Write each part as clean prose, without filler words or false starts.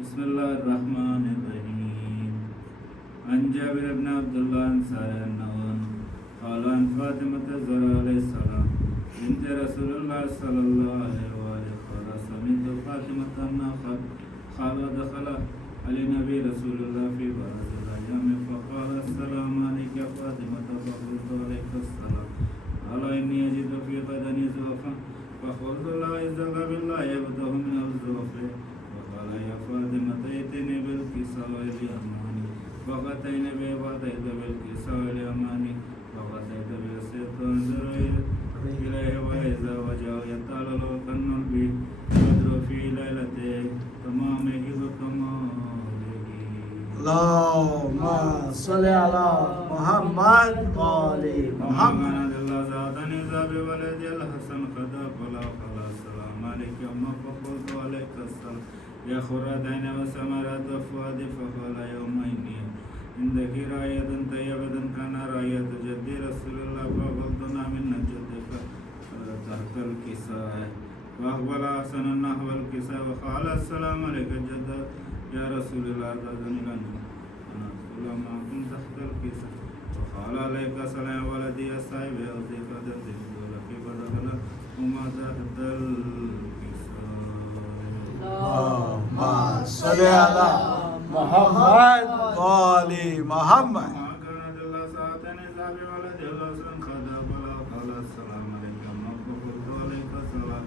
بسم الله الرحمن الرحيم. عن جابر بن عبد الله الأنصاري أنه قال عن فاطمة الزهراء عليه السلام بنت رسول الله صلى الله عليه وآله قال سمعت فاطمة أنها قال دخل على نبي رسول الله في بعض الأيام فقال السلام عليك يا فاطمة فقلت عليك السلام قال إني أجد في بدني زوفا فقلت لا إزاق بالله يبدأ من الزوف فقال يا فاطمة ائتني بالكساء واليماني فأتيت به فأتيت بالكساء واليماني فأتيت بالسيف أنظر إليه وإذا وجهه يتعلل كالنبي بدر في ليلة تمامه وكماله. اللهم صل على محمد وآل محمد. محمد الله ذات نزاب ولد الحسن خدا فلا خلا السلام عليك أما فقلت عليك السلام يا خرادين وسمرات فؤاد فقال يومين عندك راية طيبة كان راية جدي رسول الله فقلتنا من جدك تحت الكساء وأقبل حسن نحو الكساء وقال السلام عليك جد يا رسول الله تأذن لنا أنا أدخل معكم تحت الكساء وقال عليك السلام ولدي الصاحب أوصيك تدخل لك فدخل وما تحت الكساء. اللهم صل على محمد وآل محمد. ما كانت الله ساعة نزاب ولد الحسن خدا فلا قال السلام عليك أما فقلت عليك السلام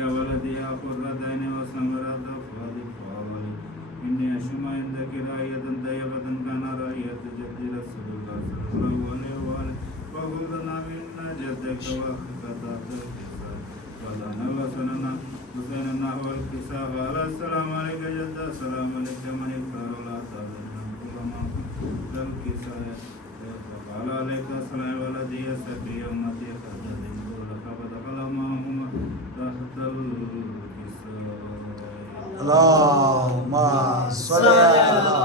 يا ولدي يا قرتين وسمرات فؤاد فأولي إني أشم عندك راية طيبة كان راية جد رسول الله صلى الله عليه وآله فقلنا منا جدك وأخك تحت الكساء فلنا وسننا حسين نحو الكساء قال السلام عليك جد السلام عليك من اختار لا تأذن كل الكساء فقال عليك السلام ولدي سقي أمتي قد أذنت لك فدخل معهما تحت الكساء. اللهم صل على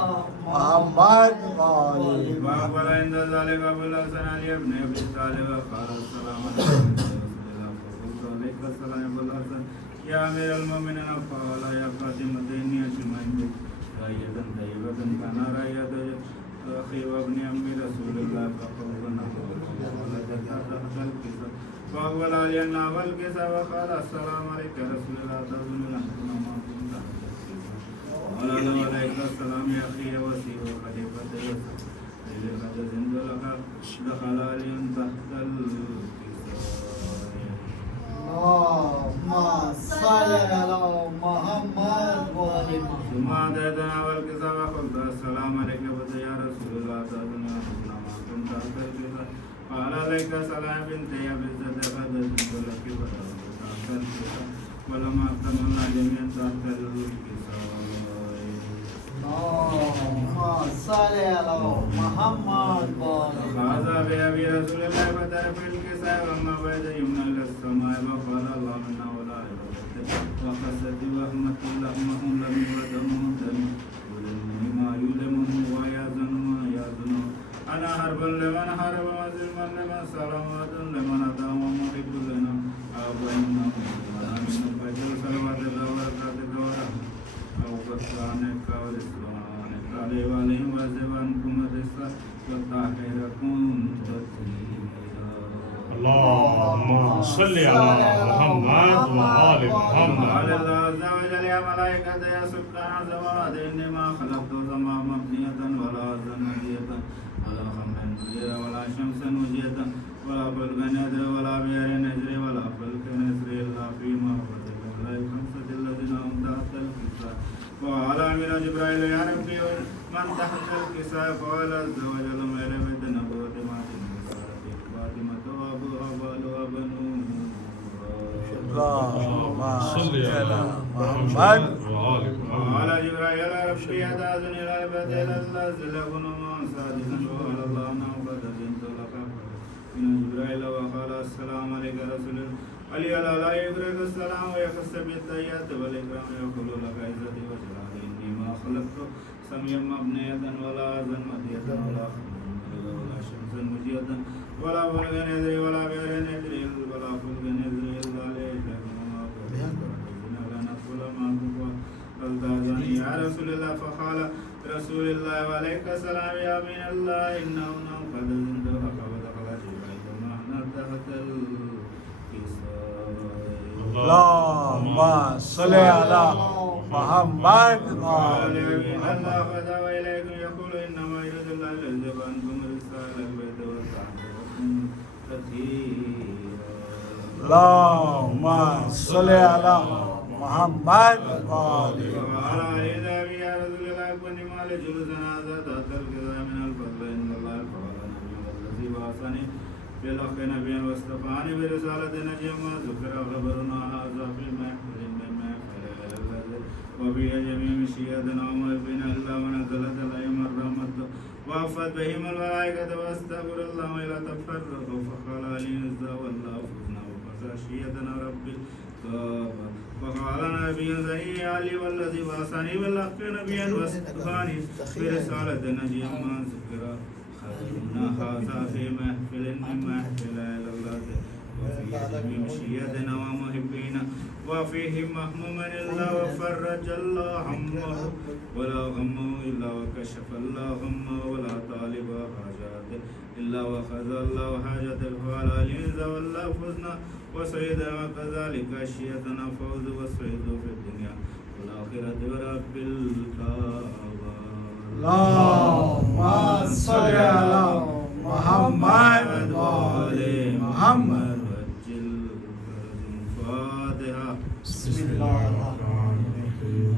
محمد وآل وأقبل محمد. عند ذلك أبو الحسن علي بن أبي طالب وقال السلام عليكم يا رسول الله فقلت عليك السلام يا أبو الحسن يا أمير المؤمنين قال يا فاطمة إني أشم عندك راية طيبة كان راية أخي وابن عمي رسول الله فقلنا تحت الكساء فأقبل علي نحو الكساء وقال السلام عليك يا رسول الله تأذن لنا ما كنت تحت الكساء قال عليك السلام يا أخي وسيء وخليفة لقد زند لك دخل علي تحت الكساء. اللهم صل على محمد وآل محمد. ثم أتيتنا والكساء وقلت السلام عليك يا رسول الله تأذن لنا ما كنت تحت الكساء قال عليك السلام بنت يا بنت قد زند لك تحت الكساء ولما اكتملنا جميعا تحت الكساء. اللهم صل على محمد وآل محمد. هذا بأبي رسول الله فترك الكساء وما بيد يمنى إلى السماء وقال الله منا ولا وقصد وهمة لهمهم لم ودمهم دم ولمن ما يلمهم ويزن ما يزن أنا حرب لمن حرب وزلما لمن سلامات لمن أتى ومحب لنا أبونا من فجر صلوات الله وبركاته ورحمة أو قرآنك والإسلامك عليه وعليهم وزبانكم الرسالة وطاهركم تسليما. اللهم صل على محمد وآل محمد. قال الله عز وجل يا ملائكة يا سبحان السماوات إني ما خلقت السماء مبنية ولا أرضا مبنية ولا خمرا مجيرا ولا شمسا مجيرة ولا فلكا يدري ولا بئر يجري ولا فلك يسري إلا فيما فتح الله الخمسة الذين هم تحت الكساء. وقال أمير جبرائيل يا ربي من تحت الكساء قال عز وجل ما لبث نبوة فاطمة وأبوها وأبوها بنوها. اللهم صل صل على على محمد محمد. وآل محمد. قال جبرائيل يا ربي أتأذن إلى البدء الله سلكن ما سادسا وقال الله أنه قد أذنت لك من جبرائيل وقال السلام عليك رسول الله علي لا يفرق السلام ويخص بالتحيات والإكرام يقول لك عزتي وجلالي إني ما خلقت سميا مبنية ولا أرضا مدية ولا خمرا ولا شمسا مجية ولا فلكا يدري ولا بئر يجري ولا فلكا يجري إلا عليك وما كنت لنا كل ما كنت فلتأذن يا رسول الله فقال رسول الله وعليك السلام يا من الله إنه قد زنت ودخل جبريل معنا تحت الكساء اللهم صل على محمد قال يمين الله خذا وإليكم يقول إنما يريد الله ليذهب عنكم رسال البيت وتعبدكم كثيرا اللهم صل على محمد وعلى إذا يا رسول الله كن ما لجلوسنا هذا تحت الكذا من الفضل إن الله الفضل الذي بعثني بالحق نبيا واصطفاني برسالة نجيا ما ذكر خبرنا هذا في محفل مما يفعل وفي جميع مشيئتنا وما بنا إلا ونزلت عليهم الرحمة وعفت بهم الملائكة واستغفر الله إلى تفرقوا فقال علي نزا والله فزنا وخشيتنا ربي وقال نبي زي علي والذي بعثني بالحق نبيا واصطفاني برسالة نجيا ما ذكر خبرنا هذا في محفل مما يحفل إلى الله وفي جميع مشيئتنا ومحبينا وفيهم مهموم إلا وفرج الله همه ولا غمه إلا وكشف الله همه ولا طالب حاجات إلا وخذ الله حاجته وعلى الإنزا والله فزنا وسيدنا وكذلك أشيتنا فوز وسيد في الدنيا والآخرة ورب الكعبة اللهم صل على محمد وآل محمد بسم الله الرحمن الرحيم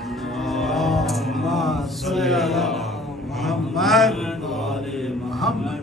اللهم صل على محمد وآل محمد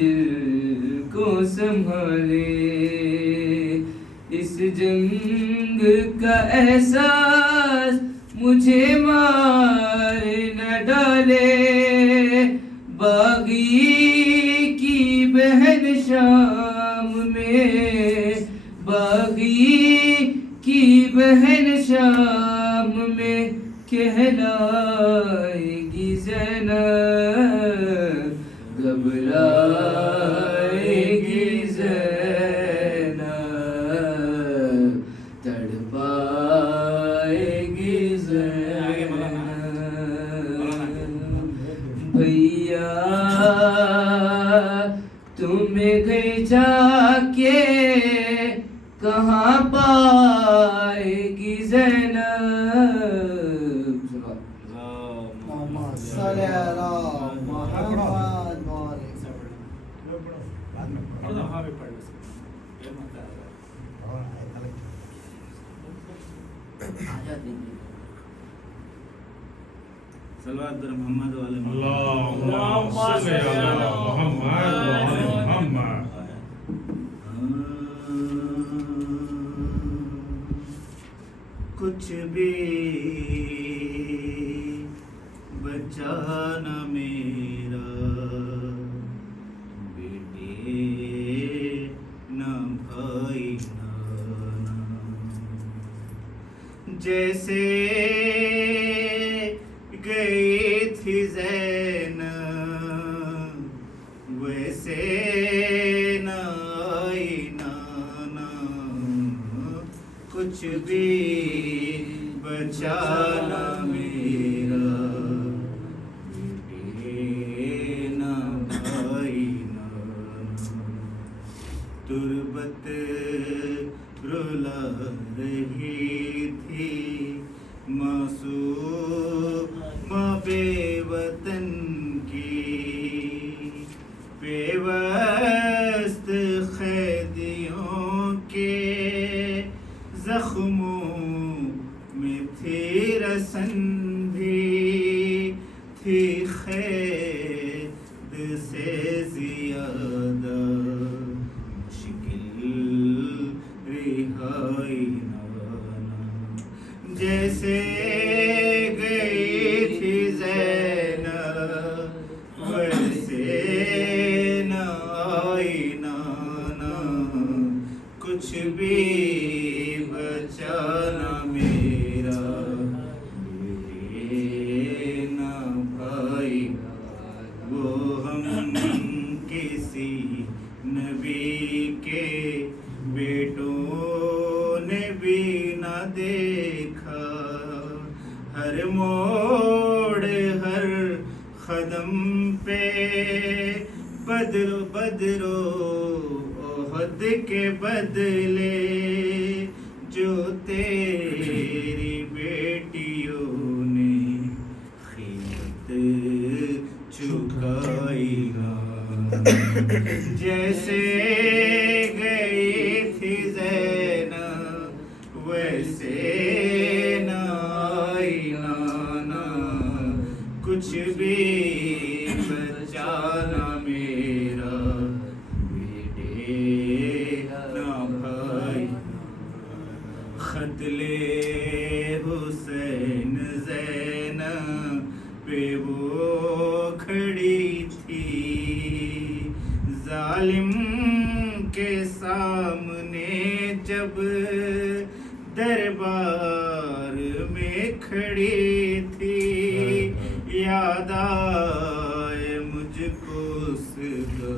دل کو سنبھالے، اس جنگ کا احساس مجھے مار نہ ڈالے، باغی کی بہن شام میں، باغی کی بہن شام میں کہلائے گی زینب، گھبرائے گی زینب، تڑپائے گی زینب۔ بھیا تمہیں گھر جا کے کہاں پائے گی زینب۔ محمد صلی اللہ محمد صلوات در محمد والے اللهم صل على محمد وعلى محمد۔ کچھ بھی بچا نہ میرا، بیٹے نہ بھائی نانا، جیسے گئی تھی زینب ویسے نہ آئی نانا، کچھ بھی بچا نہ میرا، بیٹے نہ بھائی نانا، تربت رلا رہی تھی معصوم بے وطن کی، پیوست قیدیوں کے زخموں میں تھی رسن بھی، تھی قید سے زیادہ مشکل رہائی نانا، جیسے گئی تھی زینب ویسے نہ آئی نانا، کچھ بھی بچا نہ میرا، بیٹے نہ بھائی، وہ ہم کسی نبی کے بیٹوں نے بھی نہ دیکھا، ہر موڑ ہر قدم پہ بدر و احد کے بدلے، جو تیری بیٹیوں نے خیرت چکائی نا، جیسے گئی تھی زینب ویسے نہ آئی نانا، کچھ بھی بچا نہ میرا، بیٹے نہ بھائی، خط لے حسین زینب پہ وہ کھڑی تھی، ظالم کے سامنے جب دربار میں کھڑی تھی، یاد آئے مجھ کو اس کا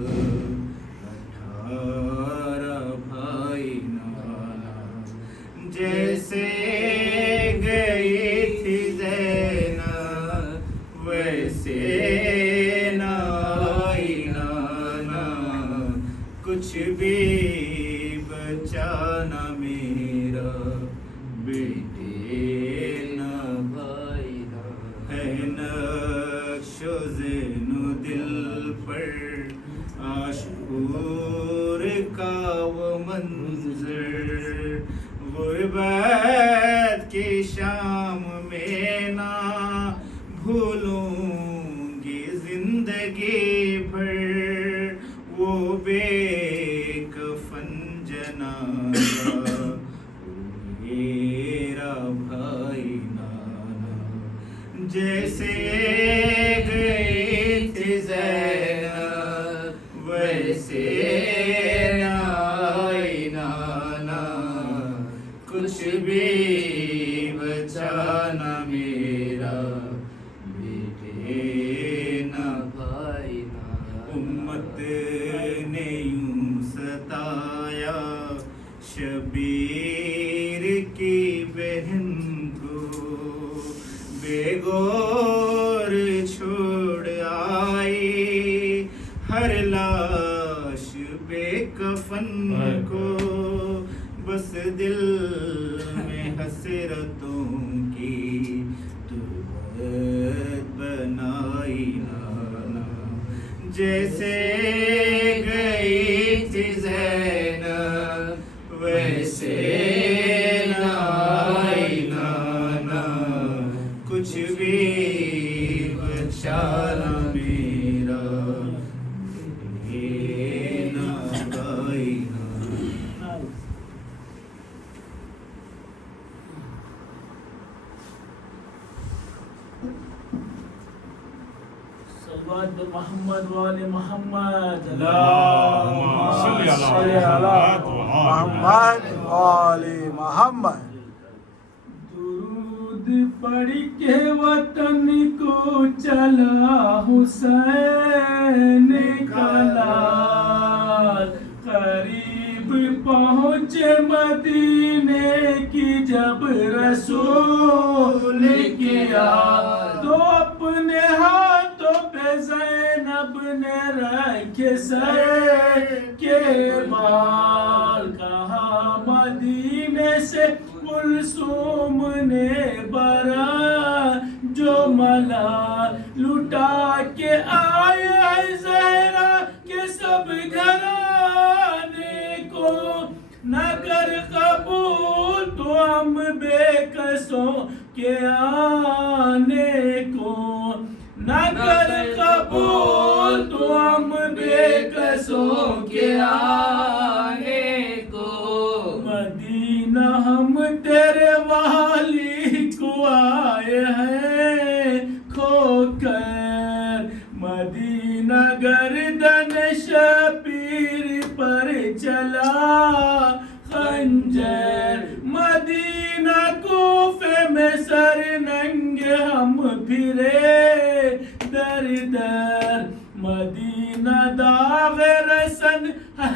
18 بھائی نانا، جیسے گئی تھی زینب ویسے نہ آئی نانا، کچھ بھی بچا نہ میرا، بیٹے نہ بھائی ہے، نقش و ذہن و دل پر عاشور کا وہ منظر، غربت کی شام میں نہ بھولوں گی زندگی بھر، وہ بے کفن جنازہ میرا بھائی نانا جیسے گئی تھی زینب ویسے آئی نانا کچھ بھی بچا نہ میرا بیٹے نہ بھائی امت نے یوں ستایا شبیر کی بہن کو بے گور چھوڑ آئی ہر لاش بے کفن کو بس دل میں حسرتوں کی تربت بنائی نانا جیسے گئی تھی زینب ویسے آئی نانا کچھ بھی بچا نہ میرا بیٹے نہ بھائی نانا صلوات محمد وآل محمد اللهم صل على محمد وآل محمد درود پڑھ کے وطن کو چلا حسین کا لال قریب پہنچے مدینے کی جب رسول کیا تو اپنے ہاتھوں پہ زینب نے رکھے سر کے بال کہا مدینے سے کلثوم نے برا جو ملال لٹا کے آئے زہرا کے سب گھرانے کو نہ کر قبول تو ہم بے کسوں کے آنے کو نہ کر قبول تو ہم بے کسوں کے آنے کو مدینہ ہم تیرے والی کو آئے ہیں کھو کر مدینہ گردن شبیر پر چلا خنجر مدینہ کوفے میں سر ننگے ہم پھرے در در مدینہ داغ رسن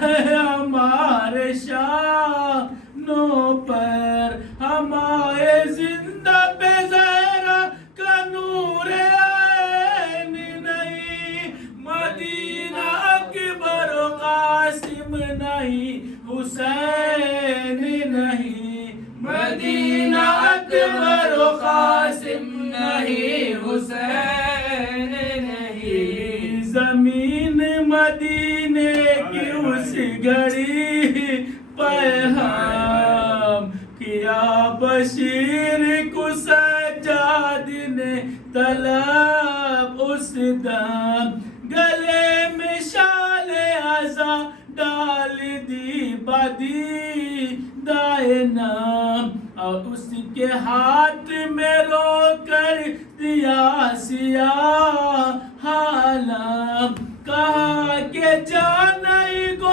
ہے ہمارے شانوں پر ہمارے زندہ پہ زہرا کا نور عین نہیں مدینہ اکبر و قاسم نہیں حسین نہیں مدینہ اکبر و قاسم نہیں حسین نہیں زمین مدینے کی اس گھڑی پیغام کیا بشیر کو سجاد نے طلب اس دم گلے میں شال عزا ڈال دی بدی دائے نام اور اس کے ہاتھ میں رو کر دیا سیاہ حالم کہا کہ جانائی کو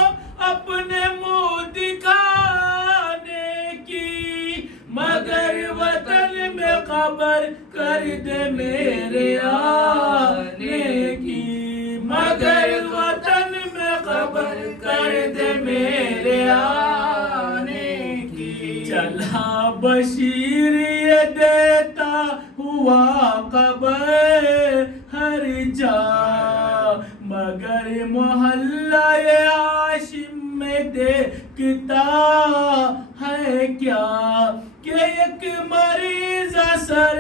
اپنے منہ دکھانے کی مگر وطن میں خبر کر دے میرے آنے کی مگر وطن میں خبر کر دے میرے آنے کی چلا بشیر یہ دیتا ہوا خبر ہر جا مگر محلہ ہاشم میں دیکھتا ہے کیا کہ ایک مریض سر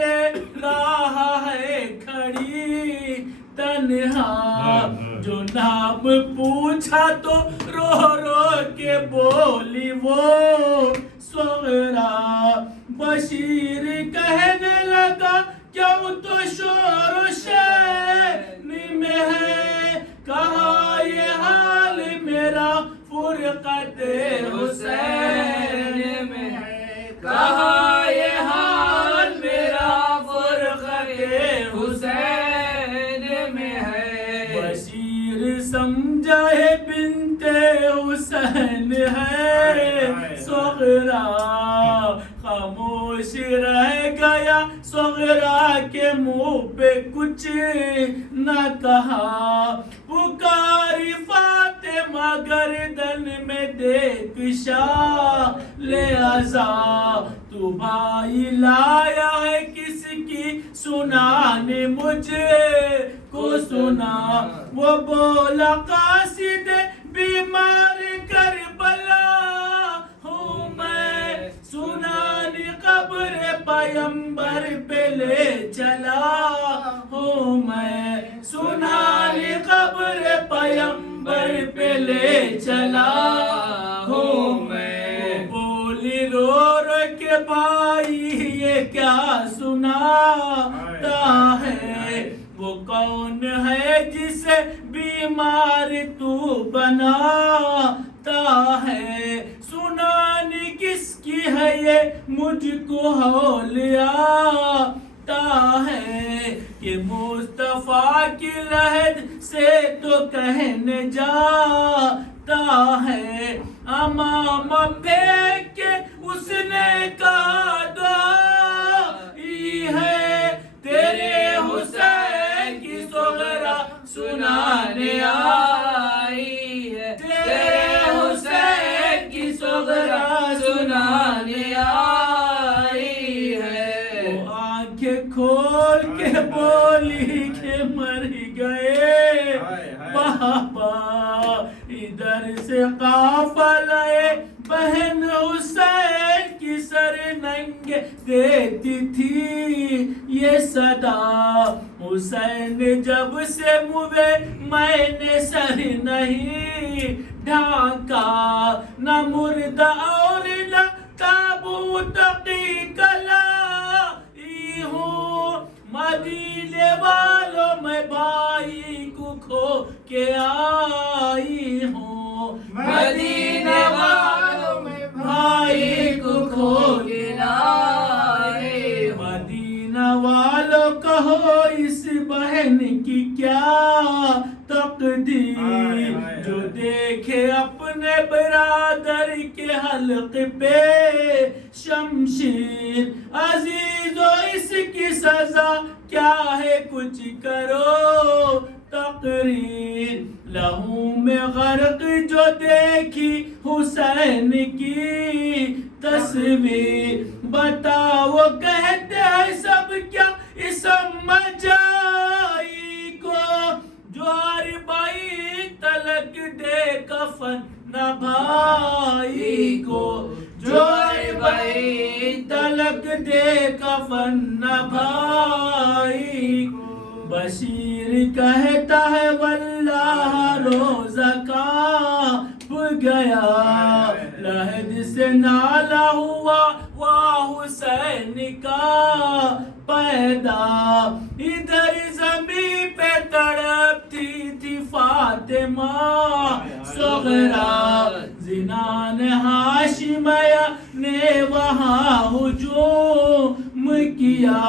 راہ ہے کھڑی تنہا جو نام پوچھا تو رو رو کے بولی وہ سغرا بشیر کہنے لگا کیوں تو شور و شین میں ہے کہا یہ حال فرقت حسین میں ہے، کہاں یہ حال میرا فرقت حسین میں ہے، بشیر سمجھا ہے بنت حسین ہے، صغرا خاموش رہ گیا، صغرا کے منہ پہ کچھ نہ کہا، پکاری فاطمہ گردن میں دیکھ شال عزا، تو بھائی لایا ہے کس کی سنانے مجھے کو سنا، وہ بولا قاصد بیمار کربلا ہوں میں، سنانی قبر پیمبر پہ لے چلا ہوں میں، سنانی قبر پیمبر پہ لے چلا ہوں میں، بولی رو رو کے بھائی یہ کیا سناتا ہے، وہ کون ہے جسے بیمار تو بناتا ہے، سنانی کس کی ہے یہ مجھ کو ہول آتا ہے، کہ مصطفیٰ کی لہد سے تو کہنے جاتا ہے، امامہ پھینک کے اس نے کہا دعائی ہے، تیرے حسین کی صغرا سنانے آئی ہے، تیرے حسین کی صغرا سنانے آئی ہے، وہ آنکھیں کھول کے بولی کہ مر گئے بابا، ادھر سے قافلہ بہن حسین کی سر ننگ دیتی تھی یہ صدا، حسین جب سے موے میں نے سر نہیں ڈھانکا، نہ مردہ اور نہ تابوت کی کلائی ہوں، مدینے والوں میں بھائی کو کھو کے آئی ہوں، مدینے والوں میں بھائی کو کھو کے لائی، مدینہ والوں کہو اس بہن کی کیا تقدیر، جو دیکھے اپنے برادر کے حلق پہ شمشیر، عزیزو اس کی سزا کیا ہے کچھ کرو تقریر، لہو میں غرق جو دیکھی حسین کی تصویر، بتاؤ کہتے ہیں سب کیا اس مجائی کو، جو عربائی تلک دے کفن نہ بھائی کو، جو عربائی تلک دے کفن نہ بھائی کو، بشیر کہتا ہے واللہ روزہ کانپ گیا، لہد سے نالا ہوا وہ حسین کا پیدا، ادھر زمین پہ تڑپتی تھی فاطمہ صغرا، زنان ہاشمیہ نے وہاں ہجوم کیا،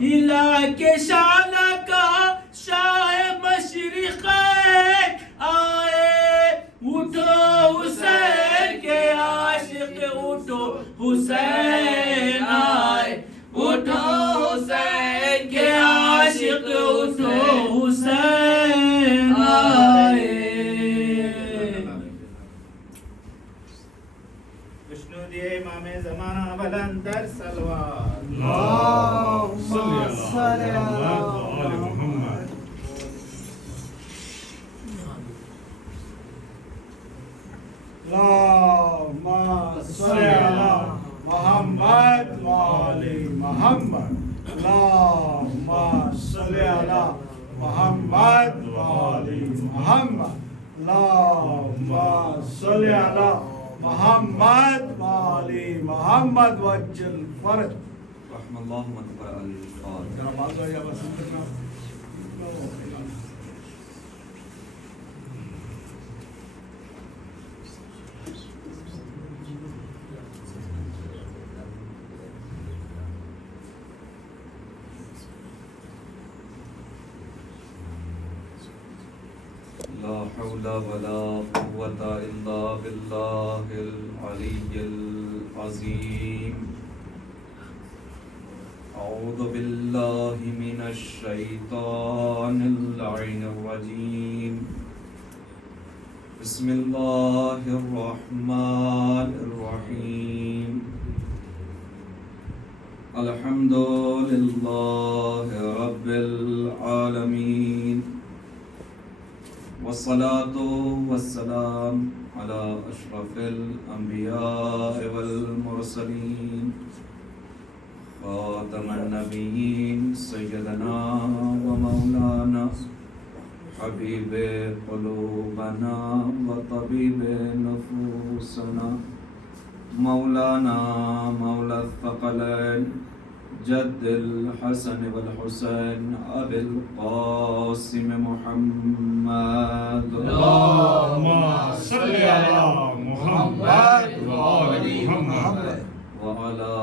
ہلا کے شانہ کا شاہ مشرق آئے، اٹھو حسین کے عاشق اٹھو حسین آئے، اٹھو حسین کے عاشق اٹھو حسین آئے، وشنو دیے امام زمانہ بلندر سلوار، اللہم صلی علی محمد، اللہم صلی علی محمد وآل محمد، اللہم صلی علی محمد وآل محمد، اللہم صلی علی محمد وآل محمد وجل فرج. رحم الله من قرأ القرآن. Kalau bangga ya Mas Indra. حول ولا قوة إلا بالله العلي العظيم أعوذ بالله من الشيطان اللعين الرجيم بسم الله الرحمن الرحيم الحمد لله رب العالمين والصلاة والسلام على أشرف الأنبياء والمرسلين خاتم النبيين سيدنا ومولانا حبيب قلوبنا وطبيب نفوسنا مولانا مولى الثقلين جد الحسن والحسين أبي القاسم محمد اللهم صل على محمد وآل محمد وعلى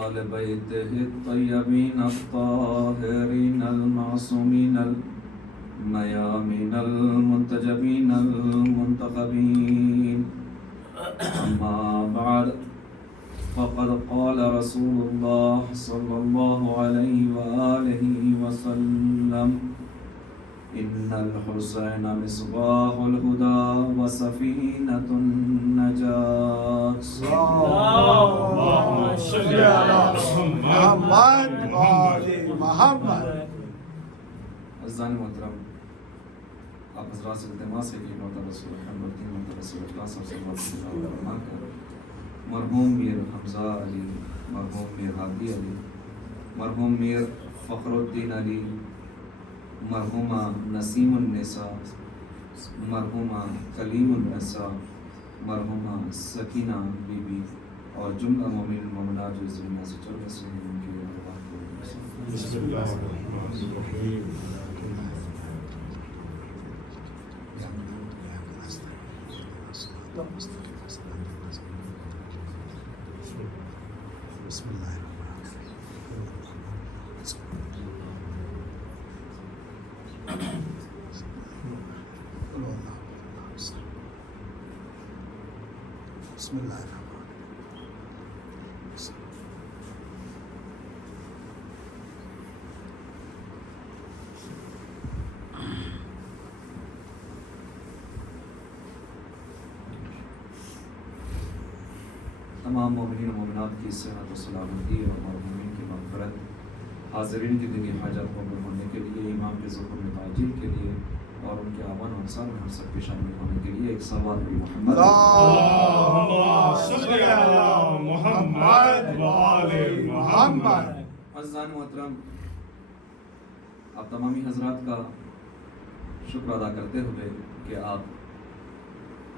آل بيته الطيبين الطاهرين المعصومين الميامين المنتجبين المنتخبين أما بعد فقد قال رسول الله صلى الله عليه وآله وسلم إن الحسين مصباح الهدى وسفينة النجاة اللهم صل على محمد وآل محمد. عزیزان محترم، آپ حضرات سے التماس ہے کہ مرتبہ رسول محمد تین مرتبہ رسول اللہ صلی اللہ علیہ وسلم کر مرحوم میر حمزہ علی، مرحوم میر ہادی علی، مرحوم میر فخر الدین علی، مرحومہ نسیم النساء، مرحومہ کلیم النساء، مرحومہ سکینہ بی بی اور جملہ مومن مومنات جو اس دنیا سے چل رہے ہیں ان کے ارواح کو بسم اللہ الرحمن الرحیم. بسم الله بسم الله تمام مومنین و مومنات کی صحت و سلامتی اور مرحومین کی مغفرت، حاضرین کی دلی حاجت قبول ہونے کے لیے، امام کے ظہور میں تعجیل کے لیے اور ان کے اعوان و انصار میں ہم سب کے شامل ہونے کے لیے ایک صلوات بھی محمد اللهم صل على محمد وآل محمد. عزیزان محترم، آپ تمامی حضرات کا شکر ادا کرتے ہوئے کہ آپ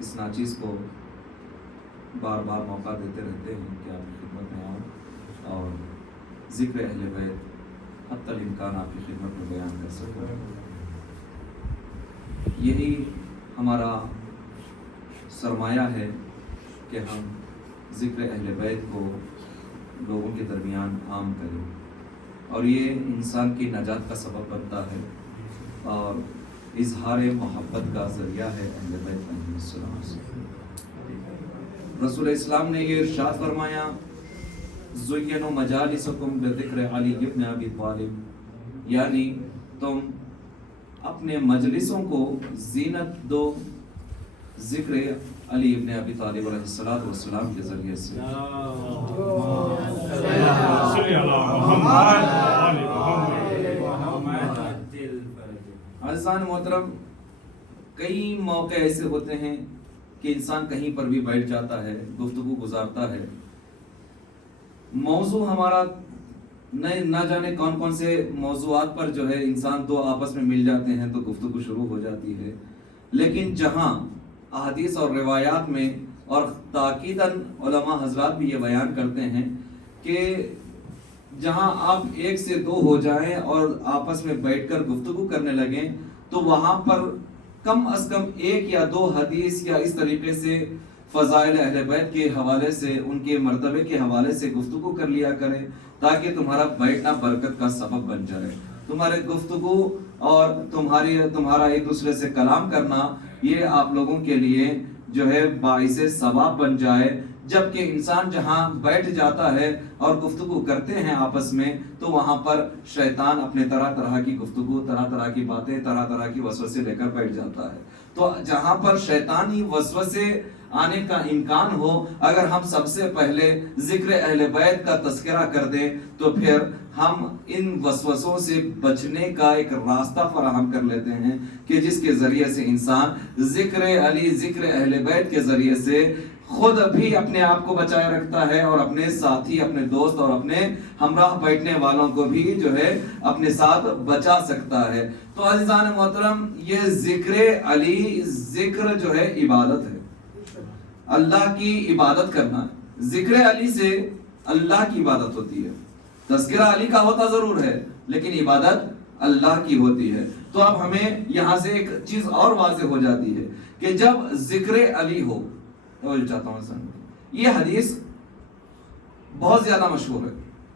اس ناچیز کو بار بار موقع دیتے رہتے ہیں کہ آپ کی خدمت میں آؤں اور ذکر اہل بیت حتی الامکان آپ کی خدمت میں بیان کر سکوں. یہی ہمارا سرمایہ ہے کہ ہم ذکر اہل بیت کو لوگوں کے درمیان عام کریں، اور یہ انسان کی نجات کا سبب بنتا ہے اور اظہار محبت کا ذریعہ ہے اہل بیت علیہ السلام سے. رسول اسلام نے یہ ارشاد فرمایا زینوا مجالسکم بذکر علی ابن ابی طالب، یعنی تم اپنے مجلسوں کو زینت دو ذکر علی ابن ابی طالب علیہ السلام کے ذریعے سے. صل على محمد وآل محمد. عزیزان محترم، کئی موقع ایسے ہوتے ہیں کہ انسان کہیں پر بھی بیٹھ جاتا ہے، گفتگو گزارتا ہے، موضوع ہمارا نہ جانے کون کون سے موضوعات پر جو ہے انسان دو آپس میں مل جاتے ہیں تو گفتگو شروع ہو جاتی ہے، لیکن جہاں احادیث اور روایات میں اور تاکیداً علماء حضرات بھی یہ بیان کرتے ہیں کہ جہاں آپ ایک سے دو ہو جائیں اور آپس میں بیٹھ کر گفتگو کرنے لگیں تو وہاں پر کم از کم ایک یا دو حدیث یا اس طریقے سے فضائل اہل بیت کے حوالے سے، ان کے مرتبے کے حوالے سے گفتگو کر لیا کریں تاکہ تمہارا بیٹھنا برکت کا سبب بن جائے، تمہارے گفتگو اور تمہارا ایک دوسرے سے کلام کرنا یہ آپ لوگوں کے لیے جو ہے باعث ثواب بن جائے. جبکہ انسان جہاں بیٹھ جاتا ہے اور گفتگو کرتے ہیں آپس میں تو وہاں پر شیطان اپنے طرح طرح کی گفتگو، طرح طرح کی باتیں، طرح طرح کی وسوسے لے کر بیٹھ جاتا ہے. تو جہاں پر شیطانی وسوسے آنے کا امکان ہو، اگر ہم سب سے پہلے ذکر اہل بیت کا تذکرہ کر دیں تو پھر ہم ان وسوسوں سے بچنے کا ایک راستہ فراہم کر لیتے ہیں کہ جس کے ذریعے سے انسان ذکر علی، ذکر اہل بیت کے ذریعے سے خود بھی اپنے آپ کو بچائے رکھتا ہے اور اپنے ساتھی، اپنے دوست اور اپنے ہمراہ بیٹھنے والوں کو بھی جو ہے اپنے ساتھ بچا سکتا ہے. تو عزیزان محترم، یہ ذکر علی، ذکر جو ہے عبادت ہے، اللہ کی عبادت کرنا ہے. ذکر علی سے اللہ کی عبادت ہوتی ہے. تذکرہ علی کا ہوتا ضرور ہے لیکن عبادت اللہ کی ہوتی ہے. تو اب ہمیں یہاں سے ایک چیز اور واضح ہو جاتی ہے کہ جب ذکر علی ہو، چاہتا ہوں یہ حدیث بہت زیادہ مشہور ہے.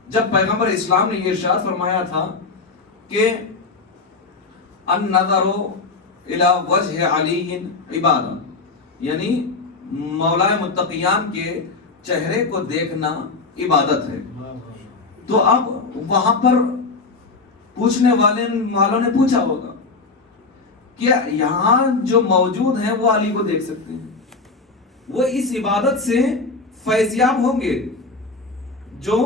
جب پیغمبر اسلام نے یہ ارشاد فرمایا تھا کہ النظر الی وجہ علی عبادہ، یعنی مولا متقیان کے چہرے کو دیکھنا عبادت ہے. تو اب وہاں پر پوچھنے والوں نے پوچھا ہوگا کہ یہاں جو موجود ہیں وہ علی کو دیکھ سکتے ہیں، وہ اس عبادت سے فیضیاب ہوں گے جو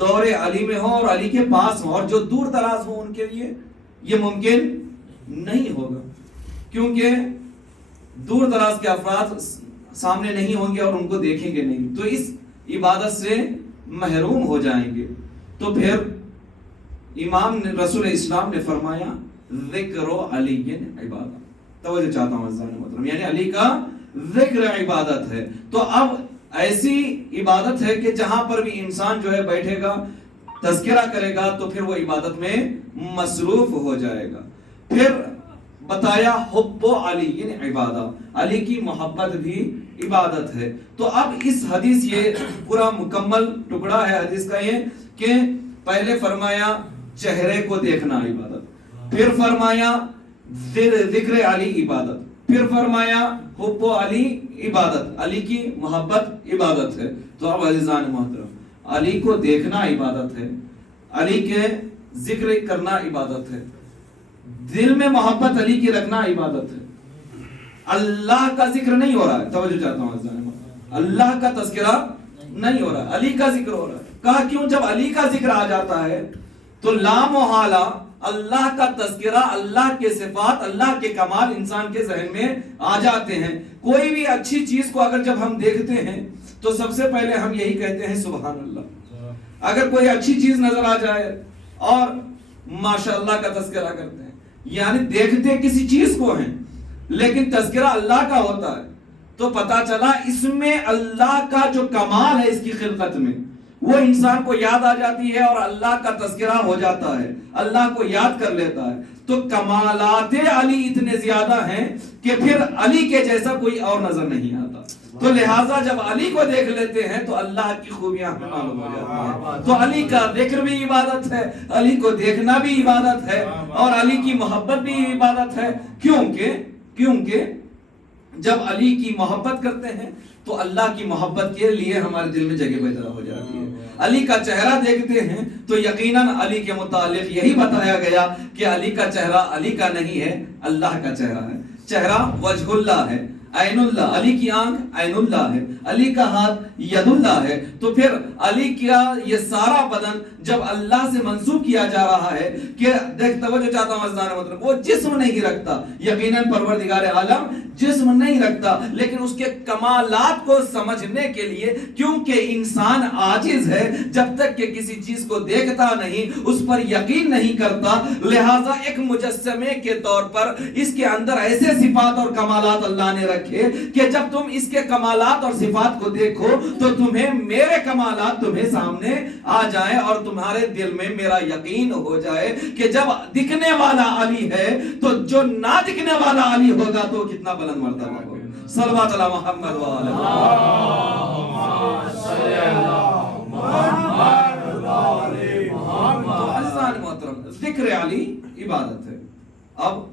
دور علی میں ہو اور علی کے پاس ہو، اور جو دور دراز ہو ان کے لیے یہ ممکن نہیں ہوگا، کیونکہ دور دراز کے افراد سامنے نہیں ہوں گے اور ان کو دیکھیں گے نہیں، تو اس عبادت سے محروم ہو جائیں گے. تو پھر امام رسول اسلام نے فرمایا ذکر علی عبادت. توجہ چاہتا ہوں عزیزان محترم، یعنی علی کا ذکر عبادت ہے. تو اب ایسی عبادت ہے کہ جہاں پر بھی انسان جو ہے بیٹھے گا، تذکرہ کرے گا تو پھر وہ عبادت میں مصروف ہو جائے گا. پھر بتایا حب علی یعنی عبادت، علی کی محبت بھی عبادت ہے. تو اب اس حدیث، یہ پورا مکمل ٹکڑا ہے حدیث کا یہ کہ پہلے فرمایا چہرے کو دیکھنا عبادت، پھر فرمایا ذکر علی عبادت، پھر فرمایا حب علی عبادت، علی کی محبت عبادت ہے. تو اب عزیزان محترم، علی کو دیکھنا عبادت ہے، علی کے ذکر کرنا عبادت ہے، دل میں محبت علی کی رکھنا عبادت ہے. اللہ کا ذکر نہیں ہو رہا ہے، توجہ چاہتا ہوں عزیزان محترم، اللہ کا تذکرہ نہیں ہو رہا ہے، علی کا ذکر ہو رہا ہے. کہا کیوں؟ جب علی کا ذکر آ جاتا ہے تو لا محالہ اللہ کا تذکرہ، اللہ کے صفات، اللہ کے کمال انسان کے ذہن میں آ جاتے ہیں. کوئی بھی اچھی چیز کو اگر جب ہم دیکھتے ہیں تو سب سے پہلے ہم یہی کہتے ہیں سبحان اللہ. اگر کوئی اچھی چیز نظر آ جائے اور ماشاءاللہ کا تذکرہ کرتے ہیں، یعنی دیکھتے کسی چیز کو ہیں لیکن تذکرہ اللہ کا ہوتا ہے تو پتا چلا اس میں اللہ کا جو کمال ہے اس کی خلقت میں وہ انسان کو یاد آ جاتی ہے اور اللہ کا تذکرہ ہو جاتا ہے، اللہ کو یاد کر لیتا ہے. تو کمالات علی اتنے زیادہ ہیں کہ پھر علی کے جیسا کوئی اور نظر نہیں آتا. تو لہٰذا جب علی کو دیکھ لیتے ہیں تو اللہ کی خوبیاں ہمیں معلوم ہو جاتی ہیں. تو علی کا ذکر بھی عبادت ہے، علی کو دیکھنا بھی عبادت ہے اور علی کی محبت بھی عبادت ہے. کیونکہ جب علی کی محبت کرتے ہیں تو اللہ کی محبت کے لیے ہمارے دل میں جگہ پیدا ہو جاتی ہے. علی کا چہرہ دیکھتے ہیں تو یقیناً علی کے متعلق یہی بتایا گیا کہ علی کا چہرہ علی کا نہیں ہے، اللہ کا چہرہ ہے. چہرہ وجہ اللہ ہے، عین اللہ، علی کی آنکھ عین اللہ ہے، علی کا ہاتھ ید اللہ ہے. تو پھر علی کا یہ سارا بدن جب اللہ سے منسوب کیا جا رہا ہے کہ دیکھ، توجہ چاہتا ہوں عزیزان مطلب، وہ جسم نہیں رکھتا، یقیناً پروردگار عالم جسم نہیں رکھتا، لیکن اس کے کمالات کو سمجھنے کے لیے، کیونکہ انسان عاجز ہے، جب تک کہ کسی چیز کو دیکھتا نہیں اس پر یقین نہیں کرتا، لہٰذا ایک مجسمے کے طور پر اس کے اندر ایسے صفات اور کمالات اللہ نے رکھے کہ جب تم اس کے کمالات اور صفات کو دیکھو تو تمہیں میرے کمالات تمہیں سامنے آ جائیں اور تمہارے دل میں میرا یقین ہو جائے کہ جب دکھنے والا علی ہے تو جو نہ دکھنے والا علی ہوگا تو کتنا بلند مرتبہ ہوگا. صلوات علی محمد و آلہ محمد. عزیزان محترم، ذکر علی عبادت ہے. اب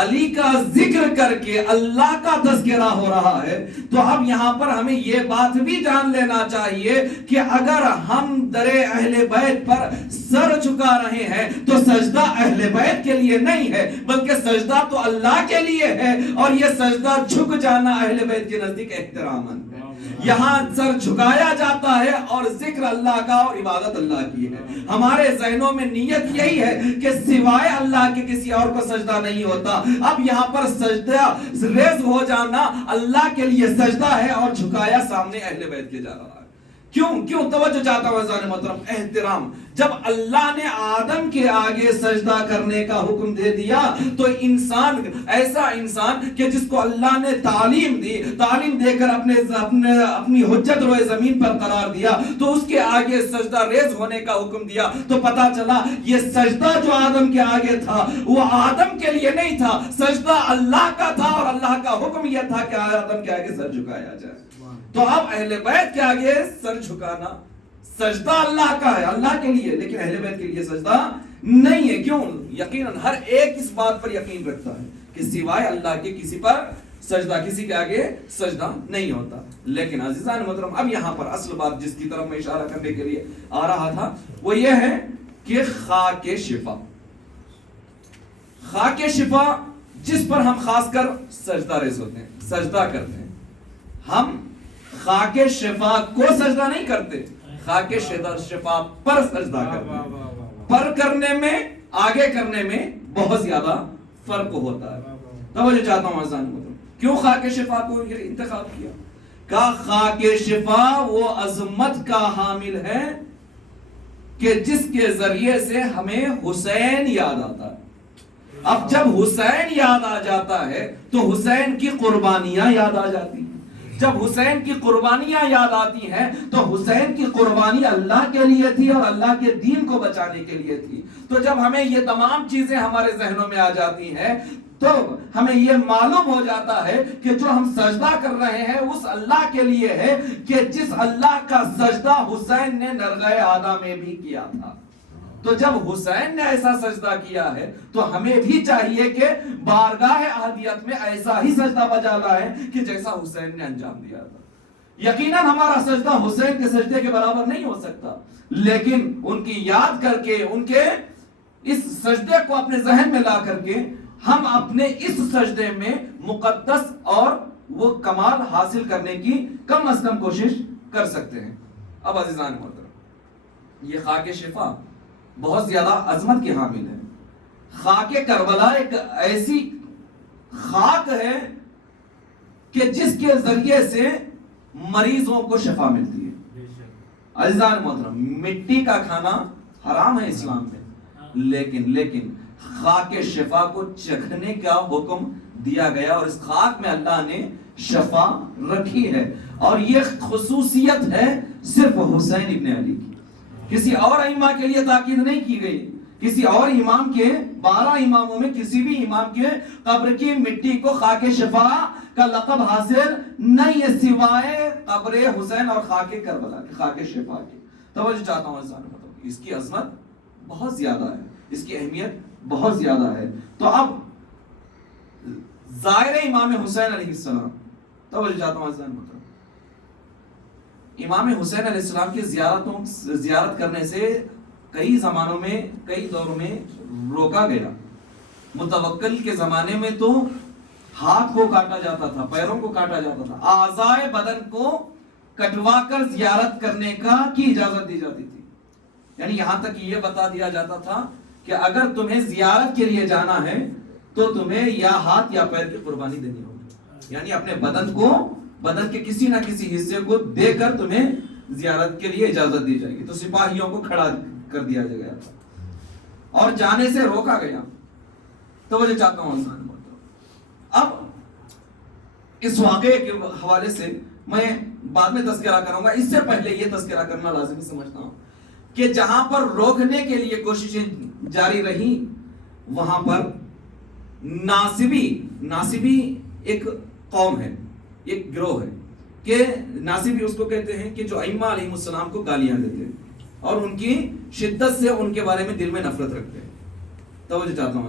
علی کا ذکر کر کے اللہ کا تذکرہ ہو رہا ہے، تو اب یہاں پر ہمیں یہ بات بھی جان لینا چاہیے کہ اگر ہم در اہل بیت پر سر جھکا رہے ہیں تو سجدہ اہل بیت کے لیے نہیں ہے، بلکہ سجدہ تو اللہ کے لیے ہے، اور یہ سجدہ جھک جانا اہل بیت کے نزدیک احتراماً ہے۔ یہاں سر جھکایا جاتا ہے اور ذکر اللہ کا اور عبادت اللہ کی ہے۔ ہمارے ذہنوں میں نیت یہی ہے کہ سوائے اللہ کے کسی اور کو سجدہ نہیں ہوتا۔ اب یہاں پر سجدہ ریز ہو جانا اللہ کے لیے سجدہ ہے اور جھکایا سامنے اہل بیت کے جا رہا ہے۔ کیوں توجہ چاہتا ہوں عزیزان محترم، احترام۔ جب اللہ نے آدم کے آگے سجدہ کرنے کا حکم دے دیا تو ایسا انسان کہ جس کو اللہ نے تعلیم دی، تعلیم دے کر اپنی حجت روئے زمین پر قرار دیا، تو اس کے آگے سجدہ ریز ہونے کا حکم دیا، تو پتا چلا یہ سجدہ جو آدم کے آگے تھا وہ آدم کے لیے نہیں تھا، سجدہ اللہ کا تھا، اور اللہ کا حکم یہ تھا کہ آدم کے آگے سر جھکایا جائے۔ تو اب اہل بیت کے آگے سر جھکانا، سجدہ اللہ کا ہے، اللہ کے لیے، لیکن اہل بیت کے لیے سجدہ نہیں ہے۔ کیوں؟ یقیناً ہر ایک اس بات پر یقین رکھتا ہے کہ سوائے اللہ کے کسی پر سجدہ، کسی کے آگے سجدہ نہیں ہوتا۔ لیکن عزیزان محترم، اب یہاں پر اصل بات جس کی طرف میں اشارہ کرنے کے لیے آ رہا تھا وہ یہ ہے کہ خاک شفا، خاک شفا جس پر ہم خاص کر سجدہ ریز ہوتے ہیں، سجدہ کرتے ہیں، ہم خاک شفا کو سجدہ نہیں کرتے، خاک شفا پر سجدہ کرتے ہیں۔ پر کرنے میں، آگے کرنے میں بہت زیادہ فرق ہوتا ہے۔ توجہ چاہتا ہوں عزیزان محترم، کیوں خاک شفا کو انتخاب کیا؟ کہ خاک شفا وہ عظمت کا حامل ہے کہ جس کے ذریعے سے ہمیں حسین یاد آتا ہے۔ اب جب حسین یاد آ جاتا ہے تو حسین کی قربانیاں یاد آ جاتی ہیں۔ جب حسین کی قربانیاں یاد آتی ہیں تو حسین کی قربانی اللہ کے لیے تھی اور اللہ کے دین کو بچانے کے لیے تھی۔ تو جب ہمیں یہ تمام چیزیں ہمارے ذہنوں میں آ جاتی ہیں تو ہمیں یہ معلوم ہو جاتا ہے کہ جو ہم سجدہ کر رہے ہیں اس اللہ کے لیے ہے کہ جس اللہ کا سجدہ حسین نے نرغہ آدھا میں بھی کیا تھا۔ تو جب حسین نے ایسا سجدہ کیا ہے تو ہمیں بھی چاہیے کہ بارگاہ احدیت میں ایسا ہی سجدہ بجانا ہے کہ جیسا حسین نے انجام دیا تھا۔ یقیناً ہمارا سجدہ حسین کے سجدے کے برابر نہیں ہو سکتا، لیکن ان کی یاد کر کے، ان کے اس سجدے کو اپنے ذہن میں لا کر کے ہم اپنے اس سجدے میں مقدس اور وہ کمال حاصل کرنے کی کم از کم کوشش کر سکتے ہیں۔ اب عزیزان محترم، یہ خاک شفا بہت زیادہ عظمت کے حامل ہے۔ خاک کربلا ایک ایسی خاک ہے کہ جس کے ذریعے سے مریضوں کو شفا ملتی ہے۔ عزیزان محترم، مٹی کا کھانا حرام ہے اسلام میں، لیکن خاک شفا کو چکھنے کا حکم دیا گیا، اور اس خاک میں اللہ نے شفا رکھی ہے، اور یہ خصوصیت ہے صرف حسین ابن علی کی۔ کسی اور ائمہ کے لیے تاکید نہیں کی گئی، کسی اور امام کے 12 اماموں میں کسی بھی امام کے قبر کی مٹی کو خاک شفا کا لقب حاصل نہیں ہے سوائے قبر حسین اور خاک کربلا کے، خاک شفا کے۔ توجہ چاہتا ہوں عزیزان محترم، اس کی عظمت بہت زیادہ ہے، اس کی اہمیت بہت زیادہ ہے۔ تو اب ظاہر امام حسین علیہ السلام، توجہ چاہتا ہوں عزیزان محترم، امام حسین علیہ السلام کی زیارت کرنے سے کئی زمانوں میں، کئی دوروں میں روکا گیا۔ متوکل کے زمانے میں تو ہاتھ کو کاٹا جاتا تھا، پیروں کو کاٹا جاتا تھا، اعضائے بدن کو کٹوا کر زیارت کرنے کی اجازت دی جاتی تھی۔ یعنی یہاں تک یہ بتا دیا جاتا تھا کہ اگر تمہیں زیارت کے لیے جانا ہے تو تمہیں یا ہاتھ یا پیر کی قربانی دینی ہوگی، یعنی اپنے بدن کے کسی نہ کسی حصے کو دے کر تمہیں زیارت کے لیے اجازت دی جائے گی۔ تو سپاہیوں کو کھڑا کر دیا گیا اور جانے سے روکا گیا۔ توجہ چاہتا ہوں انسان کو۔ اب اس واقعے کے حوالے سے میں بعد میں تذکرہ کروں گا، اس سے پہلے یہ تذکرہ کرنا لازمی سمجھتا ہوں کہ جہاں پر روکنے کے لیے کوششیں جاری رہی وہاں پر ناصبی ایک قوم ہے، ایک گروہ ہے کہ ناصبی اس کو کہتے ہیں کہ جو ائمہ علیہ السلام کو گالیاں دیتے ہیں اور ان کی شدت سے ان کے بارے میں دل میں نفرت رکھتے ہیں۔ توجہ چاہتا ہوں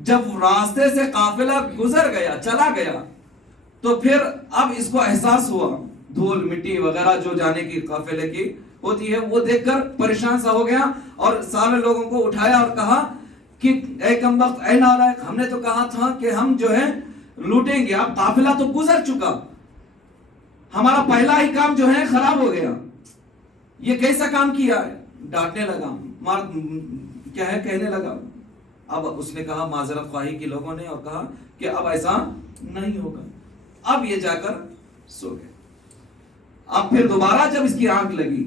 جب راستے سے قافلہ گزر گیا چلا گیا تو پھر اب اس کو احساس ہوا دھول مٹی وغیرہ جو جانے کی قافلے کی ہوتی ہے وہ دیکھ کر پریشان سا ہو گیا اور سارے لوگوں کو اٹھایا اور کہا کہ اے کمبخت اے نالائق ہم نے تو کہا تھا کہ ہم جو ہے لوٹیں گے اب قافلہ تو گزر چکا ہمارا پہلا ہی کام جو ہے خراب ہو گیا یہ کیسا کام کیا ہے ڈانٹنے لگا کیا ہے کہنے لگا اب اس نے کہا معذرت خواہی کی لوگوں نے اور کہا کہ اب ایسا نہیں ہوگا اب یہ جا کر سو گئے اب پھر دوبارہ جب اس کی آنکھ لگی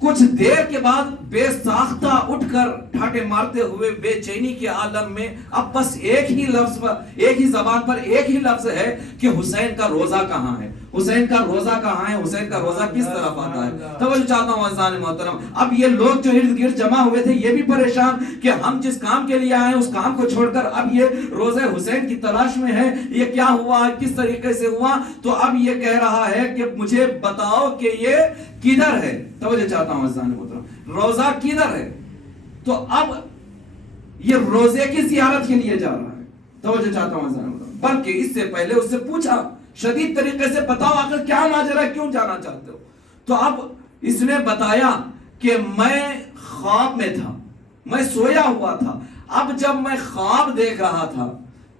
کچھ دیر کے بعد بے ساختہ اٹھ کر ٹھاٹے مارتے ہوئے بے چینی کے عالم میں اب بس ایک ہی لفظ پر ایک ہی زبان پر ایک ہی لفظ ہے کہ حسین کا روزہ کہاں ہے حسین کا روزہ کہاں ہے حسین کا روزہ کس طرف آتا ہے توجہ چاہتا ہوں عزیزان محترم اب یہ لوگ جو ارد گرد جمع ہوئے تھے یہ بھی پریشان کہ ہم جس کام کے لیے آئے اس کام کو چھوڑ کر اب یہ روزہ حسین کی تلاش میں ہے یہ کیا ہوا کس طریقے سے ہوا تو اب یہ کہہ رہا ہے کہ مجھے بتاؤ کہ یہ کدھر ہے توجہ چاہتا ہوں عزیزان محترم روزہ کدھر ہے تو اب یہ روزے کی زیارت کے لیے جا رہا ہے توجہ چاہتا ہوں عزیزان محترم بلکہ اس سے پہلے اس سے پوچھا شدید طریقے سے بتاؤ آخر کیا ماجرا ہے کیوں جانا چاہتے ہو تو اب اس نے بتایا کہ میں خواب میں تھا میں سویا ہوا تھا اب جب میں خواب دیکھ رہا تھا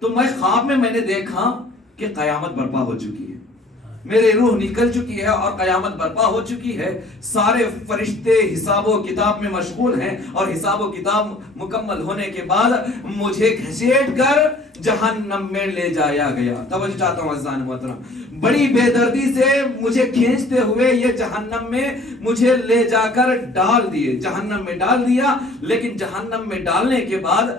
تو میں خواب میں نے دیکھا کہ قیامت برپا ہو چکی ہے میرے روح نکل چکی ہے اور قیامت برپا ہو چکی ہے سارے فرشتے حساب و کتاب میں مشغول ہیں اور حساب و کتاب مکمل ہونے کے بعد مجھے گھسیٹ کر جہنم میں لے جایا گیا توجہ چاہتا ہوں عزیزان محترم بڑی بے دردی سے مجھے کھینچتے ہوئے یہ جہنم میں مجھے لے جا کر ڈال دیے جہنم میں ڈال دیا لیکن جہنم میں ڈالنے کے بعد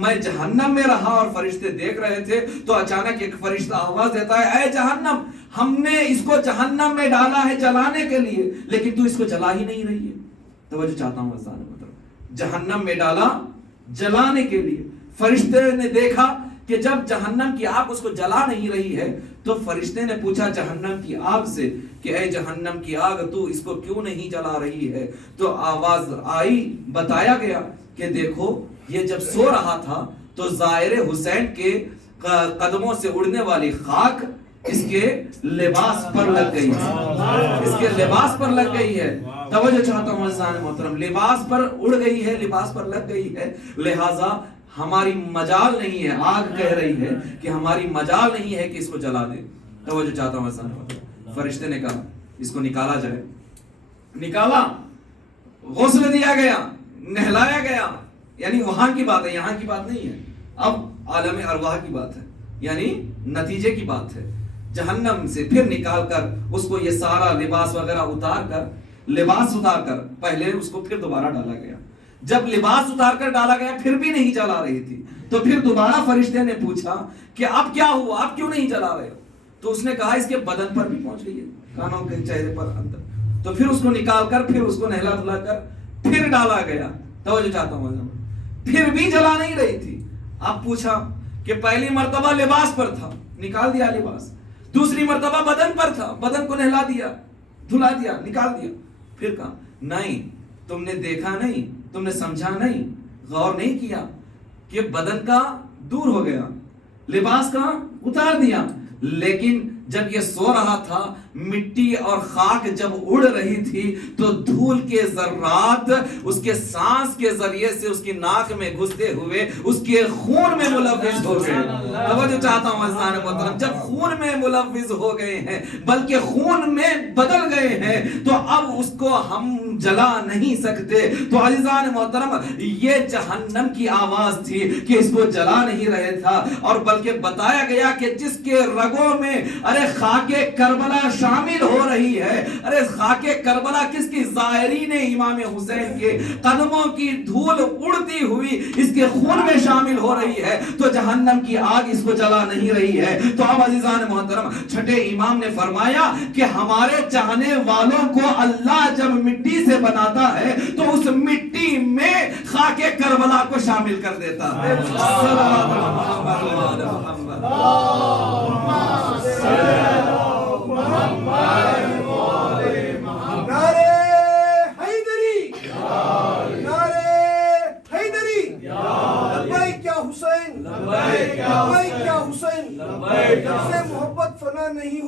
میں جہنم میں رہا اور فرشتے دیکھ رہے تھے تو اچانک ایک فرشتہ آواز دیتا ہے اے جہنم ہم نے اس کو جہنم میں ڈالا ہے جلانے کے لیے لیکن تو اس کو جلا ہی نہیں رہی ہے توجہ چاہتا ہوں عزیزان محترم جہنم میں ڈالا جلانے کے لیے فرشتے نے دیکھا کہ جب جہنم کی آگ اس کو جلا نہیں رہی ہے تو فرشتے نے پوچھا جہنم کی آگ سے کہ اے جہنم کی آگ تو اس کو کیوں نہیں جلا رہی ہے تو آواز آئی بتایا گیا کہ دیکھو یہ جب سو رہا تھا تو ظاہر حسین کے قدموں سے اڑنے والی خاک اس کے لباس پر لگ گئی ہے اس کے لباس پر لگ گئی ہے توجہ چاہتا ہوں عزیزان محترم لباس پر اڑ گئی ہے لباس پر لگ گئی ہے لہٰذا ہماری مجال نہیں ہے آگ کہہ رہی ہے کہ ہماری مجال نہیں ہے کہ اس کو جلا دے توجہ چاہتا ہوں عزیزان محترم فرشتے نے کہا اس کو نکالا جائے نکالا غسل دیا گیا نہلایا گیا یعنی وہاں کی بات ہے یہاں کی بات نہیں ہے اب عالم ارواح کی بات ہے یعنی نتیجے کی بات ہے جہنم سے پھر نکال کر اس کو یہ سارا لباس وغیرہ لباس اتار کر پہلے اس کو پھر دوبارہ ڈالا گیا جب لباس اتار کر ڈالا گیا پھر بھی نہیں جلا رہی تھی تو پھر دوبارہ فرشتے نے پوچھا کہ اب کیا ہوا اب کیوں نہیں جلا رہے ہو تو اس نے کہا اس کے بدن پر بھی پہنچ گئی ہے کانوں کے چہرے پر اندر تو پھر اس کو نکال کر پھر اس کو نہلا دھلا کر پھر ڈالا گیا توجہ چاہتا ہوں پھر بھی جلا نہیں رہی تھی اب پوچھا کہ پہلی مرتبہ لباس پر تھا نکال دیا لباس دوسری مرتبہ بدن پر تھا بدن کو نہلا دیا دھلا دیا نکال دیا پھر کہا نہیں تم نے دیکھا نہیں تم نے سمجھا نہیں غور نہیں کیا کہ بدن کا دور ہو گیا لباس کا اتار دیا لیکن جب یہ سو رہا تھا مٹی اور خاک جب اڑ رہی تھی تو دھول کے ذرات اس کے سانس کے ذریعے سے اس کی ناک میں گھستے ہوئے اس کے خون میں ملوث ہو گئے توجہ چاہتا ہوں عزیزان محترم جب خون میں ملوث ہو گئے ہیں بلکہ خون میں بدل گئے ہیں تو اب اس کو ہم جلا نہیں سکتے تو عزیزان محترم یہ جہنم کی آواز تھی کہ اس کو جلا نہیں رہے تھا اور بلکہ بتایا گیا کہ جس کے رگوں میں ارے خاک کربلا شامل ہو رہی ہے ارے خاک کربلا کس کی ظاہرین امام حسین کے قدموں کی دھول اڑتی ہوئی اس کے خون میں شامل ہو رہی ہے تو جہنم کی آگ اس کو جلا نہیں رہی ہے تو اب عزیزان محترم چھٹے امام نے فرمایا کہ ہمارے چاہنے والوں کو اللہ جب مٹی سے بناتا ہے تو اس مٹی میں خاک کربلا کو شامل کر دیتا ہے نعرے حیدری نعرے حیدری لبیک یا حسین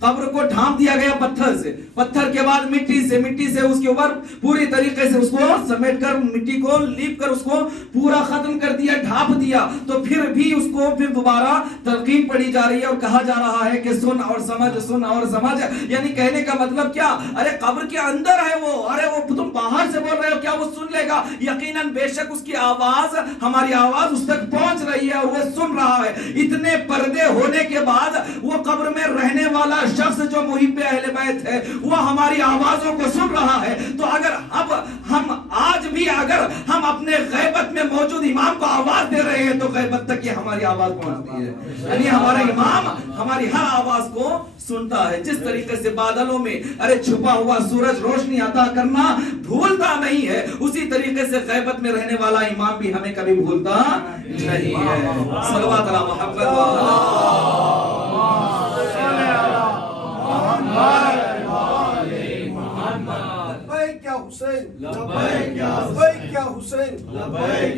قبر کو ڈھانپ دیا گیا پتھر سے, پتھر کے بعد مٹی سے اس کے اوپر پوری طریقے سے اس کو سمیٹ کر, مٹی کو لیپ کر اس کو پورا ختم کر دیا, ڈھانپ دیا. تو پھر بھی اس کو پھر دوبارہ تلقین پڑھی جا رہی ہے اور کہا جا رہا ہے کہ سن اور سمجھ. یعنی کہنے کا مطلب کیا, ارے قبر کے اندر ہے وہ, ارے وہ تم باہر سے بول رہے ہو, کیا وہ سن لے گا؟ یقیناً بے شک اس کی آواز, ہماری آواز اس تک پہنچ رہی ہے اور وہ سن رہا ہے. اتنے پردے ہونے کے بعد وہ قبر میں رہنے والا شخص جو محب اہل بیت ہے وہ ہماری آوازوں کو سن رہا ہے. تو اگر اب ہم آج بھی اگر ہم اپنے غیبت میں موجود امام کو آواز دے رہے ہیں تو غیبت تک یہ ہماری آواز پہنچتی ہے. یعنی ہمارا امام ہماری ہر آواز کو سنتا ہے. جس طریقے سے بادلوں میں ارے چھپا ہوا سورج روشنی عطا کرنا بھولتا نہیں ہے, اسی طریقے سے غیبت میں رہنے والا امام بھی ہمیں کبھی بھولتا نہیں ہے. صلوات علی محمد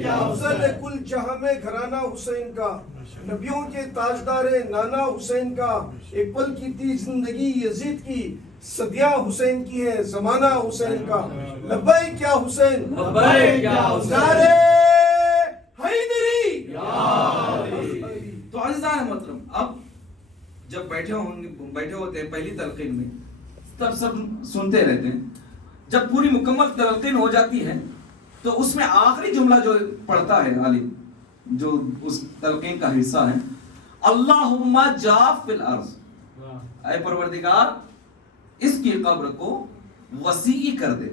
افضل کل جہاں میں گھرانہ حسین کا, نبیوں کے تاجدار نانا حسین کا, ایک پل کی تھی زندگی یزید کی, صدیاں حسین کی ہے زمانہ حسین کا. لبیک یا حسین, لبیک یا حسین, نعرے حیدری. تو عزیزان محترم, اب جب بیٹھے ہوتے ہیں پہلی تلقین میں تب سب سنتے رہتے ہیں. جب پوری مکمل تلقین ہو جاتی ہے تو اس میں آخری جملہ جو پڑھتا ہے عالم, جو اس تلقین کا حصہ ہے, اللہم جاف فی الارض, اے پروردگار اس کی قبر کو وسیع کر دے,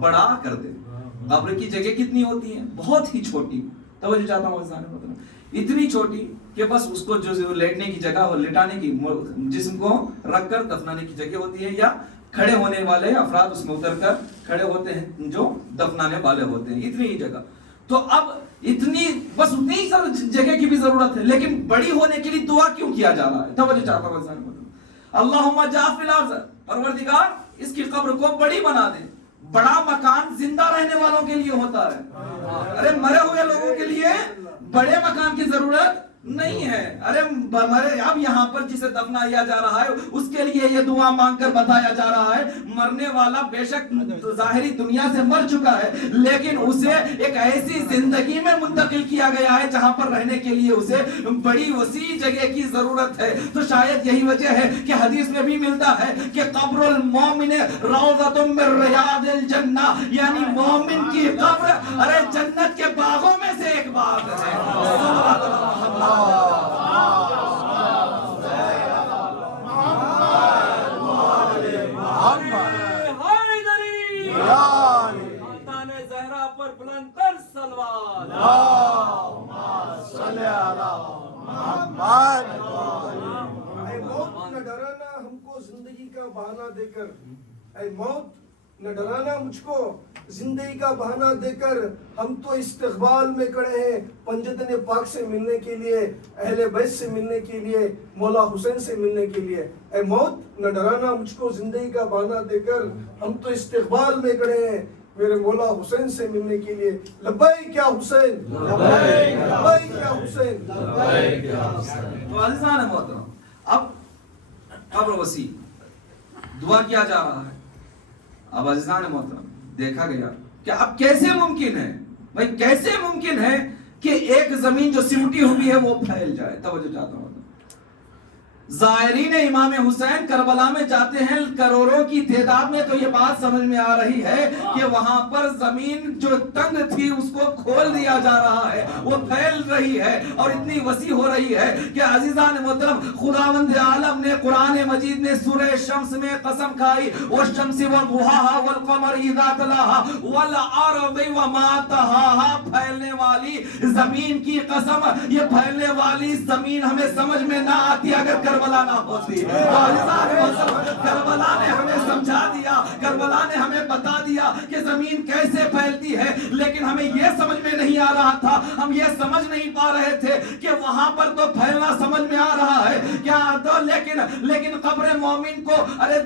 بڑا کر دے. قبر کی جگہ کتنی ہوتی ہے؟ بہت ہی چھوٹی. توجہ چاہتا ہوں عزیزان محترم, اتنی چھوٹی کہ بس اس کو جو لیٹنے کی جگہ ہو, لٹانے کی, جسم کو رکھ کر دفنانے کی جگہ ہوتی ہے, یا کھڑے ہونے والے افراد اس میں اتر کر کھڑے ہوتے ہیں جو دفنانے والے ہوتے ہیں, اتنی ہی جگہ. تو اب بس اتنی ہی جگہ کی بھی ضرورت ہے, لیکن بڑی ہونے کے لیے دعا کیوں کیا جا رہا ہے؟ توجہ چاہتا ہوں. اللہم جعل فی الارض, پروردگار اس کی قبر کو بڑی بنا دے. بڑا مکان زندہ رہنے والوں کے لیے ہوتا ہے, ارے مرے ہوئے لوگوں کے لیے بڑے مکان کی ضرورت نہیں ہے. ارے اب یہاں پر جسے دفنایا جا رہا ہے اس کے لیے یہ دعا مانگ کر بتایا جا رہا ہے, مرنے والا بے شک ظاہری دنیا سے مر چکا ہے, لیکن اسے ایک ایسی زندگی میں منتقل کیا گیا ہے جہاں پر رہنے کے لیے اسے بڑی وسیع جگہ کی ضرورت ہے. تو شاید یہی وجہ ہے کہ حدیث میں بھی ملتا ہے کہ قبر المومن روضۃ من ریاض الجنہ, یعنی مومن کی قبر ارے جنت کے باغوں میں سے ایک باغ ہے. خاندان زہرا پر بلند تر صلوات. اے موت نہ ڈرانا ہم کو زندگی کا بہانہ دے کر, اے موت نہ ڈرانا مجھ کو زندگی کا بہانہ دے کر. ہم تو استقبال میں کھڑے ہیں پنجتن پاک سے ملنے کے لیے, اہل بیت سے ملنے کے لیے, مولا حسین سے ملنے کے لیے. اے موت نہ ڈرانا مجھ کو زندگی کا بہانہ دے کر, ہم تو استقبال میں کھڑے ہیں میرے مولا حسین سے ملنے کے لیے. لبیک یا حسین, لبیک یا حسین. تو عزیزان محترم, اب قبر وسیع دعا کیا جا رہا ہے. اب عزیزان محترم دیکھا گیا کہ اب کیسے ممکن ہے, بھائی کیسے ممکن ہے کہ ایک زمین جو سمٹی ہوئی ہے وہ پھیل جائے. توجہ چاہتا ہوں, زائرین امام حسین کربلا میں جاتے ہیں کروڑوں کی تعداد میں, تو یہ بات سمجھ میں آ رہی ہے کہ وہاں پر زمین جو تنگ تھی اس کو کھول دیا جا رہا ہے, وہ پھیل رہی ہے اور اتنی وسیع ہو رہی ہے کہ عزیزان محترم خداوند عالم نے قرآن مجید میں سورہ شمس میں قسم کھائی, والشمس وضحاها والقمر اذا تلاها والارض وما طحاها, پھیلنے والی زمین کی قسم. یہ پھیلنے والی زمین ہمیں سمجھ میں نہ آتی اگر کربلا نہ ہوتی. کربلا نے ہمیں سمجھا دیا, کربلا نے ہمیں بتا دیا کہ زمین کیسے پھیلتی ہے, لیکن ہمیں یہ سمجھ میں نہیں آ رہا تھا, ہم یہ سمجھ نہیں پا رہے تھے کہ وہاں پر تو پھیلنا سمجھ میں آ رہا ہے کیا, تو لیکن لیکن قبر مومن کو ارے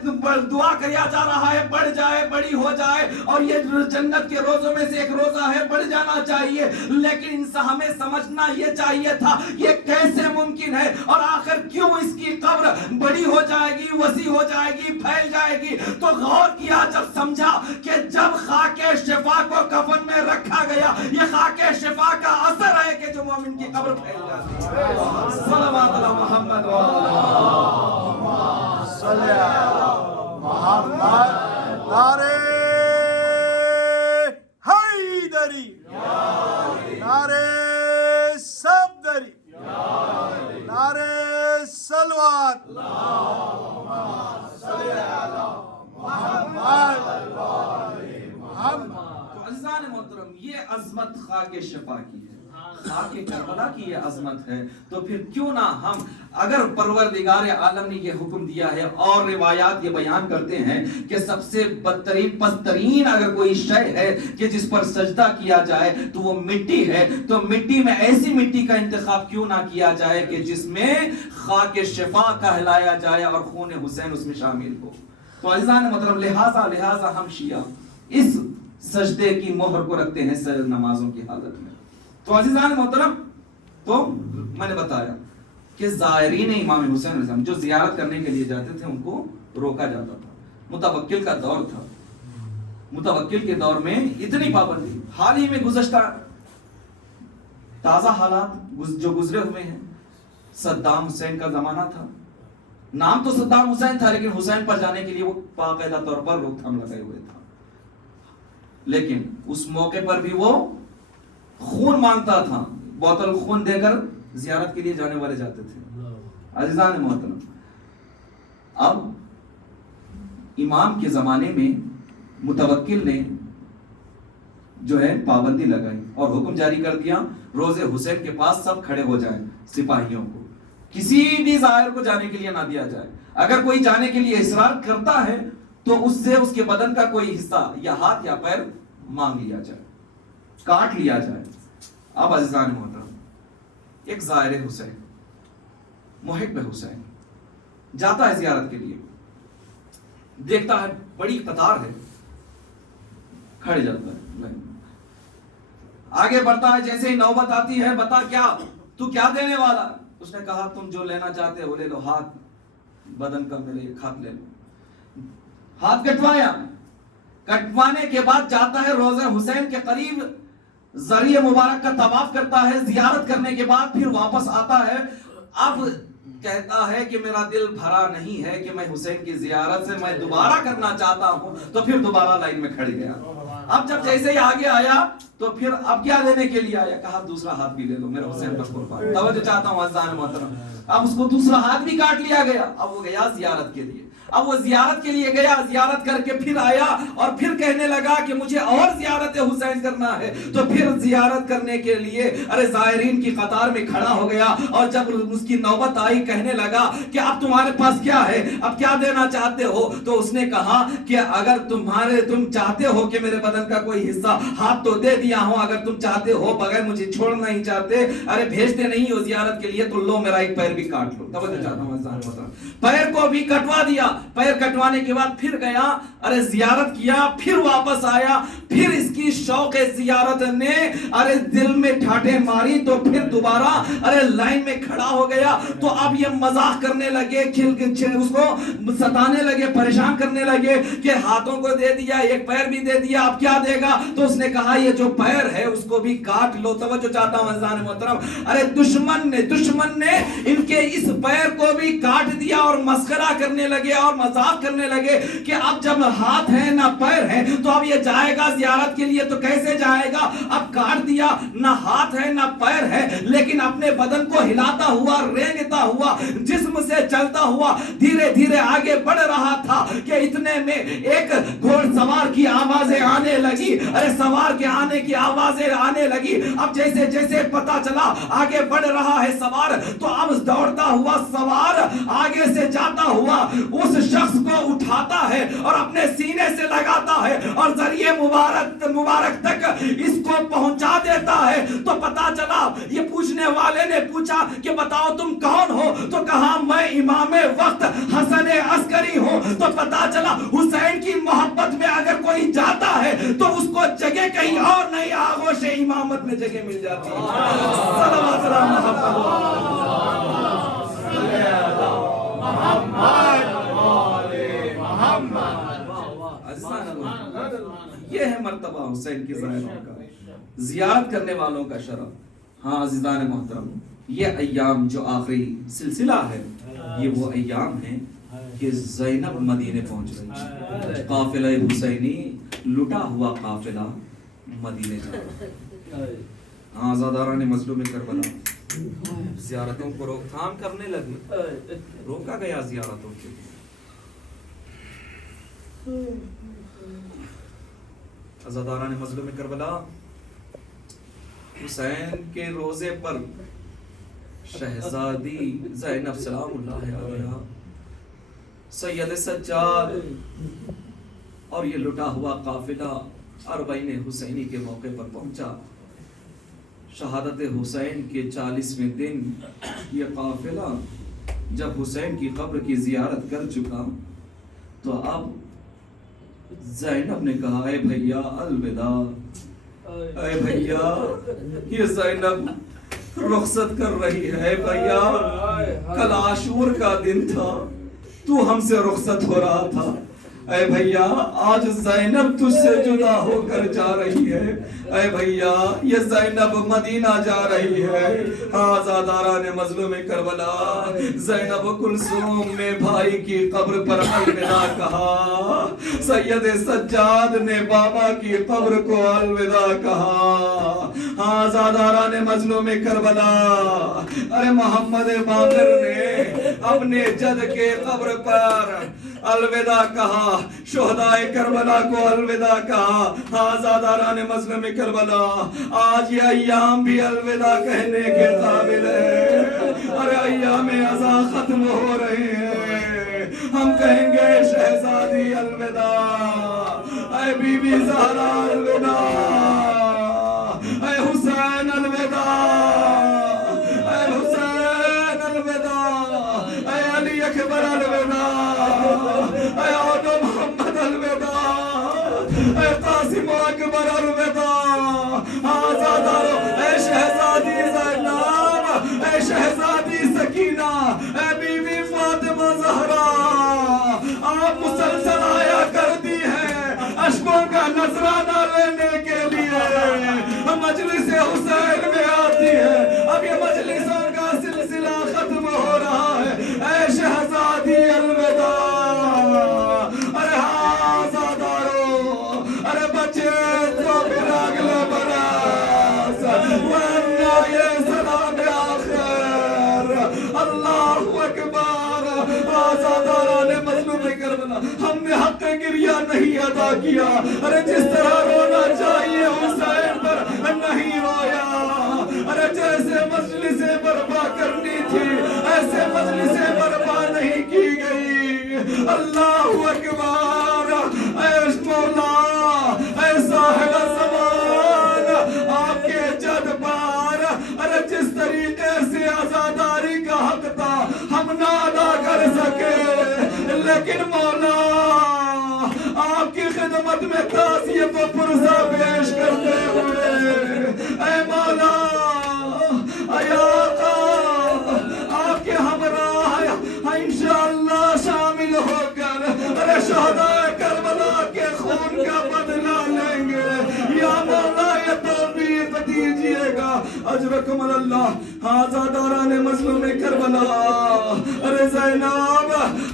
دعا کیا جا رہا ہے بڑھ جائے بڑی ہو جائے اور یہ جنت کے روزوں میں سے ایک روزہ ہے بڑھ جانا چاہیے، لیکن ہمیں سمجھنا یہ چاہیے تھا یہ کیسے ممکن ہے اور آخر کیوں اس کی قبر بڑی ہو جائے گی، وسیع ہو جائے گی، پھیل جائے گی۔ تو غور کیا جب سمجھا کہ جب خاک شفا کو کفن میں رکھا گیا، یہ خاک شفا کا اثر ہے کہ جو مومن کی قبر پھیل جاتی ہے۔ صلوات علی محمد صلی علی محمد۔ نعرہ حیدری، نعرہ صفدری، نعرہ صلوات، صلی علی محمد۔ تو عزیزان محترم یہ عظمت خاک شفا کی ہے، خاک کربلا کی یہ عظمت ہے، تو پھر کیوں نہ ہم اگر پروردگار عالم نے یہ حکم دیا ہے اور روایات یہ بیان کرتے ہیں کہ سب سے بدترین پسترین اگر کوئی شے ہے کہ جس پر سجدہ کیا جائے تو وہ مٹی ہے، تو مٹی میں ایسی مٹی کا انتخاب کیوں نہ کیا جائے کہ جس میں خاک شفا کہلایا جائے اور خون حسین اس میں شامل ہو۔ تو عزیزان محترم لہٰذا ہم شیعہ اس سجدے کی مہر کو رکھتے ہیں سجد نمازوں کی حالت میں۔ تو عزیزان محترم تو میں نے بتایا کہ زائرین امام حسین علیہ السلام جو زیارت کرنے کے لیے جاتے تھے ان کو روکا جاتا تھا۔ متوکل کا دور تھا، متوکل کے دور میں اتنی پابندی، حال ہی میں گزشتہ تازہ حالات جو گزرے ہوئے ہیں، صدام حسین کا زمانہ تھا، نام تو صدام حسین تھا لیکن حسین پر جانے کے لیے وہ باقاعدہ طور پر روک تھام لگائے ہوئے تھا، لیکن اس موقع پر بھی وہ خون مانگتا تھا، بوتل خون دے کر زیارت کے لیے جانے والے جاتے تھے۔ عزیزان محترم اب امام کے زمانے میں متوکل نے جو ہے پابندی لگائی اور حکم جاری کر دیا روز حسین کے پاس سب کھڑے ہو جائیں، سپاہیوں کو کسی بھی زائر کو جانے کے لیے نہ دیا جائے، اگر کوئی جانے کے لیے اصرار کرتا ہے تو اس سے اس کے بدن کا کوئی حصہ یا ہاتھ یا پیر مانگ لیا جائے، کاٹ لیا جائے۔ اب عزیزان محترم ایک زائر حسین، محب حسین جاتا ہے زیارت کے لیے، دیکھتا ہے بڑی قطار ہے، کھڑ جاتا ہے، آگے بڑھتا ہے، جیسے ہی نوبت آتی ہے بتا تو کیا دینے والا؟ اس نے کہا تم جو لینا چاہتے ہو لے لو، ہاتھ بدن کا میرے ایک ہاتھ لے لو۔ ہاتھ کٹوایا، کٹوانے کے بعد جاتا ہے روضہ حسین کے قریب، ذریعہ مبارک کا طواف کرتا ہے، زیارت کرنے کے بعد پھر واپس آتا ہے۔ اب کہتا ہے کہ میرا دل بھرا نہیں ہے کہ میں حسین کی زیارت سے میں دوبارہ کرنا چاہتا ہوں، تو پھر دوبارہ لائن میں کھڑ گیا۔ اب جب جیسے ہی آگے آیا تو پھر اب کیا دینے کے لیے آیا؟ کہا دوسرا ہاتھ بھی لے لو میرے حسین پر قربان۔ توجہ چاہتا ہوں عزیزان محترم، اب اس کو دوسرا ہاتھ بھی کاٹ لیا گیا، اب وہ گیا زیارت کے لیے۔ اب وہ زیارت کے لیے گیا، زیارت کر کے پھر آیا اور پھر کہنے لگا کہ مجھے اور زیارت حسین کرنا ہے، تو پھر زیارت کرنے کے لیے زائرین کی قطار میں کھڑا ہو گیا، اور جب اس کی نوبت آئی کہنے لگا کہ اب تمہارے پاس کیا ہے، اب کیا دینا چاہتے ہو؟ تو اس نے کہا کہ اگر تم چاہتے ہو کہ میرے بدن کا کوئی حصہ، ہاتھ تو دے دیا ہوں، اگر تم چاہتے ہو بغیر مجھے چھوڑنا نہیں چاہتے، بھیجتے نہیں ہو زیارت کے لیے، تو لو میرا ایک پیر بھی کاٹ لو۔ توجہ چاہتا ہوں، پیر کو بھی کٹوا دیا۔ پیر کٹوانے کے بعد پھر گیا، زیارت کیا، پھر واپس آیا، پھر اس کی شوق زیارت نے دل میں ٹھاٹھیں ماری، تو پھر دوبارہ لائن میں کھڑا ہو گیا۔ تو اب یہ مذاق کرنے لگے، اس کو ستانے لگے، پریشان کرنے لگے کہ ہاتھوں کو دے دیا، ایک پیر بھی دے دیا، اب کیا دے گا؟ تو اس نے کہا یہ جو پیر ہے اس کو بھی کاٹ لو۔ توجہ چاہتا ہوں عزیزان محترم، دشمن نے ان کے اس پیر کو بھی کاٹ دیا اور مسخرہ کرنے لگے اور مذاق کرنے لگے کہ اب جب ہاتھ ہے نہ پیر ہے تو اب یہ جائے گا زیارت کے لیے تو کیسے جائے گا؟ اب کاٹ دیا، نہ ہاتھ ہے نہ پیر ہے، لیکن اپنے بدن کو ہلاتا ہوا، رینگتا ہوا، جسم سے چلتا ہوا دھیرے دھیرے آگے بڑھ رہا تھا کہ اتنے میں ایک گھوڑ سوار کی آوازیں آنے لگی، سوار کے آنے کی آوازیں آنے لگی۔ اب جیسے جیسے پتا چلا آگے بڑھ رہا ہے سوار، تو اب دوڑتا ہوا سوار آگے سے جاتا ہوا اس شخص کو اٹھاتا ہے اور اپنے سینے سے لگاتا ہے اور ذریعے مبارک تک اس کو پہنچا دیتا ہے۔ تو پتا چلا یہ پوچھنے والے نے پوچھا کہ بتاؤ تم کون ہو؟ تو کہا میں امام وقت حسن عسکری ہوں۔ تو پتا چلا حسین کی محبت میں اگر کوئی جاتا ہے تو اس کو جگہ کہیں اور نہیں، آغوش امامت میں جگہ مل جاتی ہے۔ صلوات اللہ محمد یہ ہے مرتبہ حسین کی زائروں کا، زیارت کرنے والوں کا شرف۔ ہاں عزیزان محترم، یہ ایام جو آخری سلسلہ ہے یہ وہ ایام ہیں کہ زینب مدینے پہنچ رہی ہے، قافلہ حسینی لٹا ہوا قافلہ مدینے جا رہا ہے۔ ہاں آزاداران مظلوم کربلا زیارتوں کو روک تھام کرنے لگی، روکا گیا زیارتوں کے لیے۔ عزاداران مظلوم کربلا حسین کے روزے پر شہزادی زینب سلام اللہ علیہا، سید سجاد اور یہ لٹا ہوا قافلہ اربعین حسینی کے موقع پر پہنچا۔ شہادت حسین کے 40ویں دن یہ قافلہ جب حسین کی قبر کی زیارت کر چکا تو اب زینب نے کہا اے بھیا الوداع، اے بھیا یہ زینب رخصت کر رہی ہے۔ بھیا کل عاشور کا دن تھا، تو ہم سے رخصت ہو رہا تھا، اے بھیا آج زینب تجھ سے جدا ہو کر جا رہی ہے۔ اے بھیا یہ زینب مدینہ جا رہی ہے۔ آزاداران مظلوم کربلا زینب کلثوم نے بھائی کی قبر پر الوداع کہا، سید سجاد نے بابا کی قبر کو الوداع کہا۔ آزاداران مظلوم کربلا ارے محمد باقر نے اپنے جد کے قبر پر الوداع کہا، شہدائے کربلا کو الوداع کہا۔ آزاداران مظلوم کربلا آج یہ ایام بھی الوداع کہنے کے قابل ہے۔ ارے ایام عزا ختم ہو رہے ہیں، ہم کہیں گے شہزادی الوداع، اے بی بی زہرا الوداع، اے حسین الوداع، اے حسین الوداع، اے علی اکبر الوداع، اے عودہ محمد الوداع، اے قاسم اکبر الوداع۔ آزادارو اے شہزادی زینب، اے شہزادی سکینہ، اے بیوی فاطمہ زہرا، آپ مسلسل آیا کرتی ہیں اشکوں کا نذرانہ لینے کے لیے، مجلس حسین میں آتی ہے۔ اب یہ مجلسوں کا سلسلہ ختم ہو رہا ہے، اے شہزادی الوداع۔ ارے آزادارو ارے بچے تو پھر اگلے برس ورنہ یہ سلام آخر۔ اللہ اکبر۔ آزاداران مظلوم کربلا ہم نے حق گریہ نہیں ادا کیا، ارے جس طرح رونا چاہیے حسین پر نہیں رویا، ارے جیسے مجلس برپا کرنی تھی ایسے مجلس برپا نہیں کی گئی۔ اللہ اکبر۔ اے مولا، اے صاحب زمان، آپ کے جد بار ارے جس طریقے سے عزاداری کا حق تھا ہم نہ ادا کر سکے، لیکن مولا آپ کی خدمت میں تعزیت و پرزہ پیش کرتے ہوئے اے مولا، اے آقا آپ کے ہمراہ انشاءاللہ شامل ہو کر ارے شہدائے کربلا کے خون کا بدلہ لیں گے۔ یا مولا یہ توفیق دیجئے گا، اجرکم اللہ۔ آزاداران مظلوم کربلا ارے زینب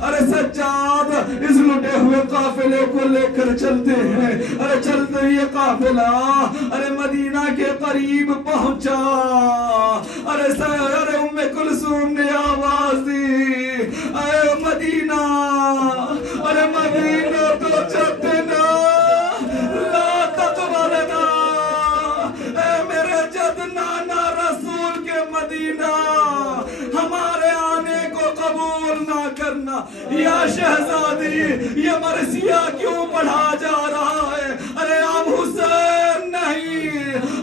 ارے سجاد اس لٹے ہوئے قافلے کو لے کر چلتے ہیں، ارے چلتے یہ قافلہ ارے مدینہ کے قریب پہنچا، ارے ام کلثوم نے آواز دی، اے مدینہ، ارے مدینہ تو جدنا لا تقبلنا، اے میرے جد نانا رسول کے مدینہ ہمارے آنے کو قبول نہ کرنا۔ یا شہزادی یہ مرثیہ کیوں پڑھا جا رہا ہے؟ ارے اب حسین نہیں،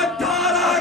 18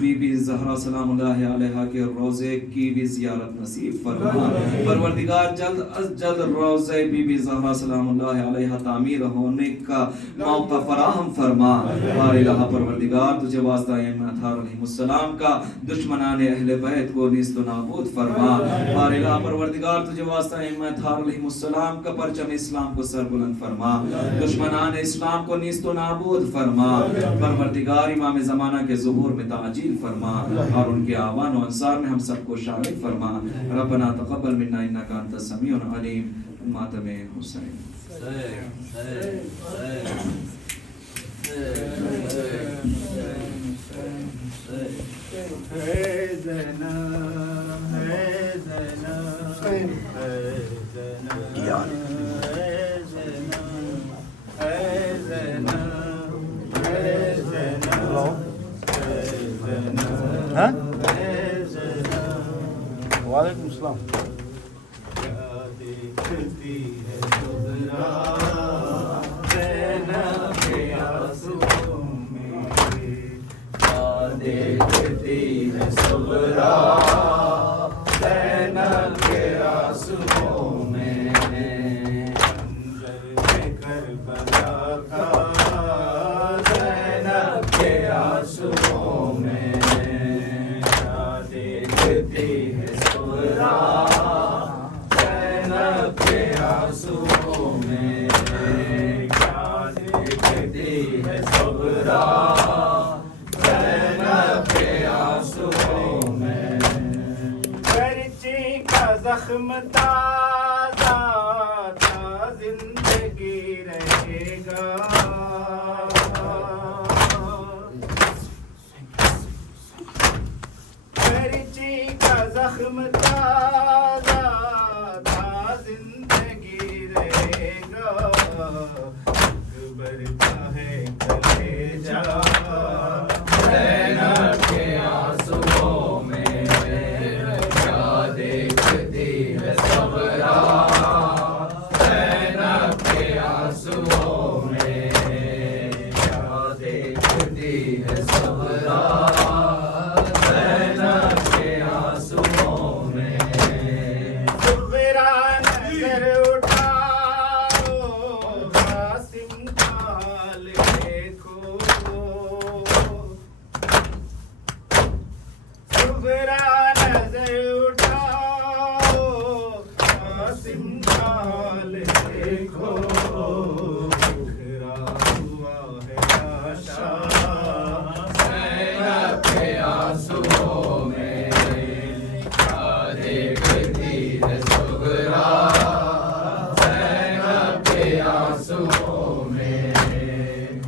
بی بی زہرا سلام اللہ علیہا کے روزے کی بھی زیارت نصیب فرما پروردگار جلد از جلد روزے بی بی زہرا سلام اللہ علیہا تعمیر ہونے کا موقع فراہم فرما بار الہ پروردگار تجھے واسطہ ائمہ اطہار علیہ السلام کا دشمنان اہل بیت کو نیست و نابود فرما بار الہ پروردگار تجھے واسطہ ائمہ اطہار علیہ السلام کا پرچم اسلام کو سر بلند فرما دشمنان اسلام کو نیست و نابود فرما پروردگار امام زمانہ کے ظہور میں تعجیل فرما اور ان کے آوان و انصار میں ہم سب کو شامل فرما ربنا تقبل منا انک انت السمیع العلیم ماتم حسین وعلیکم السلام. زخم تازہ تھا زندگی رہے گا مرچی کا زخم تازہ تھا زندگی رہے گا برتا ہے کلیجا زینب کے آنسوؤں میں کیا دیکھتی ہے صبرا زینب کے آنسوؤں میں کیا دیکھتی ہے صبرا زینب کے آنسوؤں میں صغرا نظر اٹھاؤ قاسم کا حال دیکھو صغرا نظر اٹھاؤ قاسم کا حال دیکھو بکھرا ہوا ہے لاشا زینب کے آنسوؤں میں کیا دیکھتی ہے صغرا زینب کے آنسوؤں میں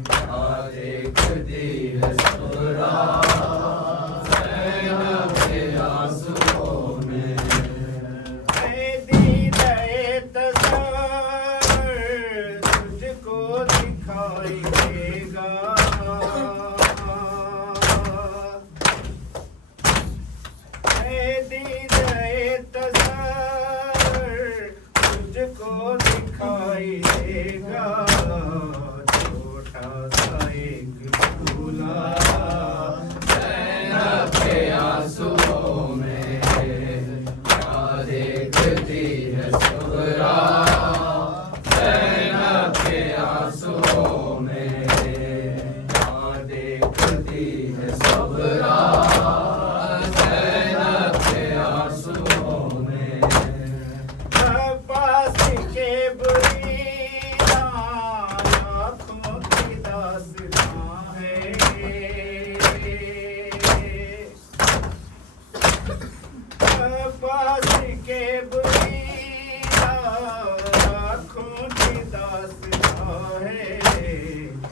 کیا دیکھتی ہے صغرا زینب کے آنسوؤں میں اے دیدہ تصور تجھ کو دکھائی دے گا اے دیدہ تصور تجھ کو دکھائی دے گا چھوٹا سا ایک پھولا زینب کے آنسوؤں میں کیا دیکھتی ہے صغرا زینب کے آنسوؤں میں کیا دیکھتی ہے صغرا زینب کے آنسوؤں میں عباس کے بریداں آنکھوں کی داستاں ہے عباس کے بریداں آنکھوں کی داستاں ہے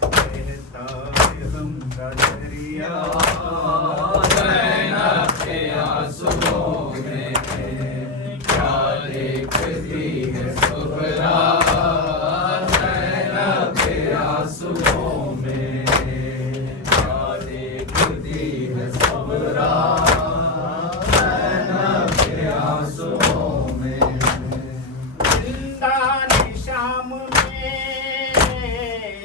کہتا ہے غم کا دریا زینب کے آنسوؤں میں کیا دیکھتی ہے صغرا زینب کے آنسوؤں میں کیا دیکھتی ہے صغرا زینب کے آنسوؤں میں زندان شام میں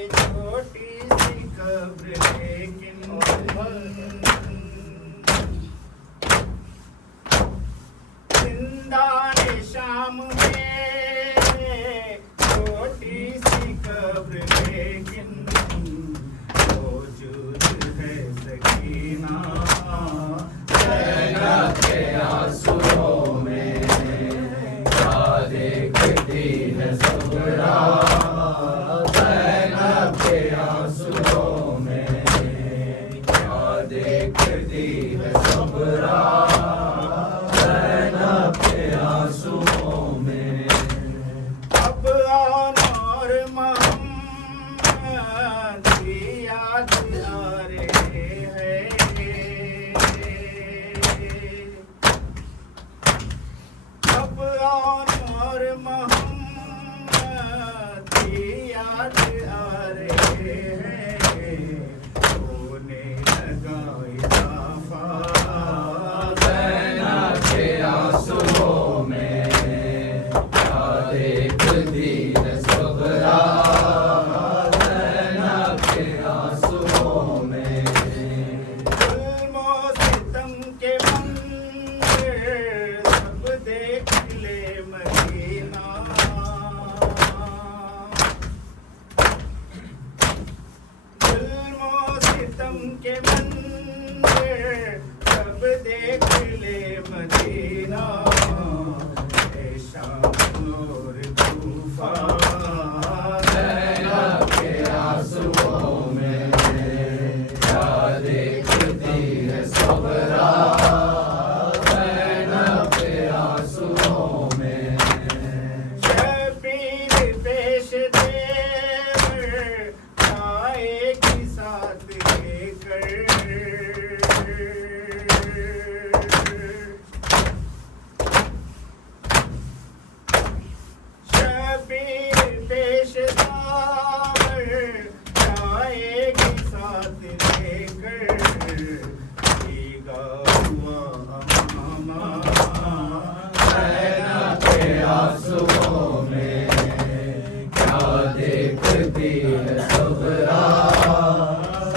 چھوٹی سی قبر لیکن دیکھتی ہے صبرا زینب کے آنسوؤں میں اب آنور محمد کی یاد آ رہے ہیں اب آنور محمد کی یاد آ رہے ہیں ہونے لگا اضافہ زینب کے آنسوؤں میں کیا دیکھتی ہے صبرا زینب کے آنسوؤں میں ظلم و ستم کے منظر سب دیکھ لے مدینہ ظلم و ستم کے منظر سب دیکھ لے مدینہ اے شام اور کوفہ زینب کے آنسوؤں میں کیا دیکھتی ہے صبرا زینب کے آنسوؤں میں شبیر پیش دیور آئے کی ساتھ لے کر شبیر پیش دیور آئے کی ساتھ لے کر دیگا ہوا امامہ زینب کے آنسوؤں میں کیا دیکھتی ہے صبرا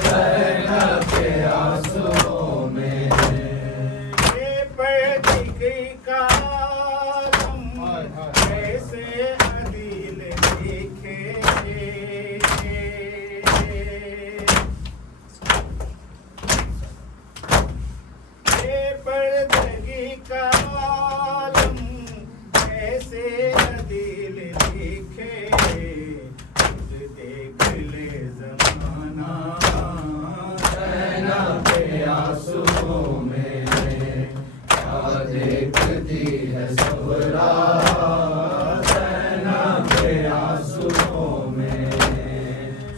زینب کے آنسوؤں میں یہ پردگی کا عالم ایسے عدیل دیکھے یہ پردگی کا عالم ایسے عدیل دیکھے خود دیکھ لے زمانہ زینب کے آنسوؤں میں کیا دیکھتی ہے صبرا زینب کے آنسوؤں میں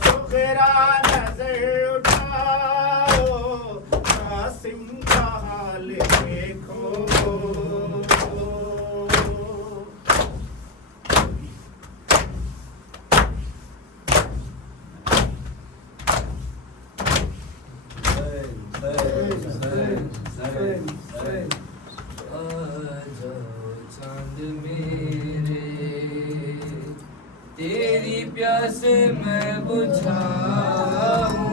شکرا نظر اٹھاؤ قاسم کا حال دیکھو چاند میرے تیری پیاس میں بجھاؤں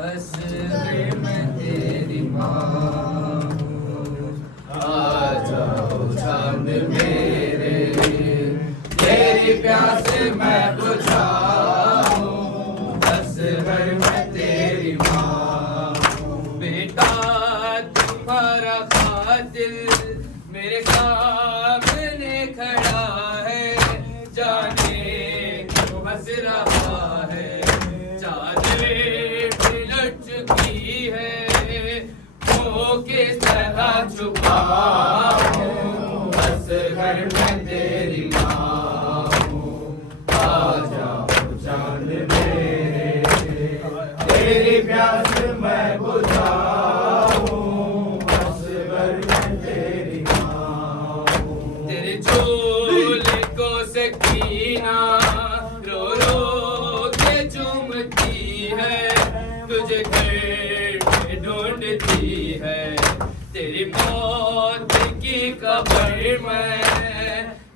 اصغر میں تیری ماں ہوں آ جاؤ چاند میرے تیری پیاس میں بجھاؤں اصغر میں تیری ماں ہوں بیٹا تمہارا قاتل میرے سامنے کھڑا ہے جانے کو ہنس رہا ہے چادر پلٹ چکی ہے وہ کس طرح چھپاؤں اصغر میں تیری ماں ہوں آ جاؤ چاند میرے تیری پیاس میں بجھاؤں اصغر میں تیری ماں ہوں تیرے جھولے کو سکینہ رو رو کے چومتی ہے تجھے گھر میں ڈھونڈتی ہے تیری موت کی خبر میں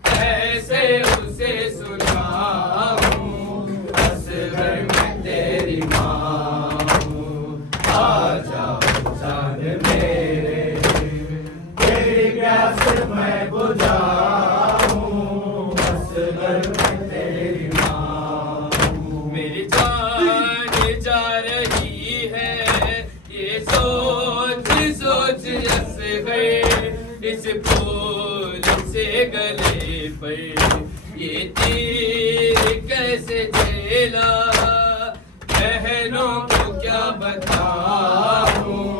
کیسے اسے سناؤں اصغر میں تیری ماں ہوں آ جاؤ چاند میرے تیری پیاس میں بجھاؤں اصغر میں تیری ماں ہوں میری جان جا رہی ہے یہ سوچ سوچ اصغر اس پھول سے گلے پر یہ تیر کیسے جھیلا بہنوں کو کیا بتاؤں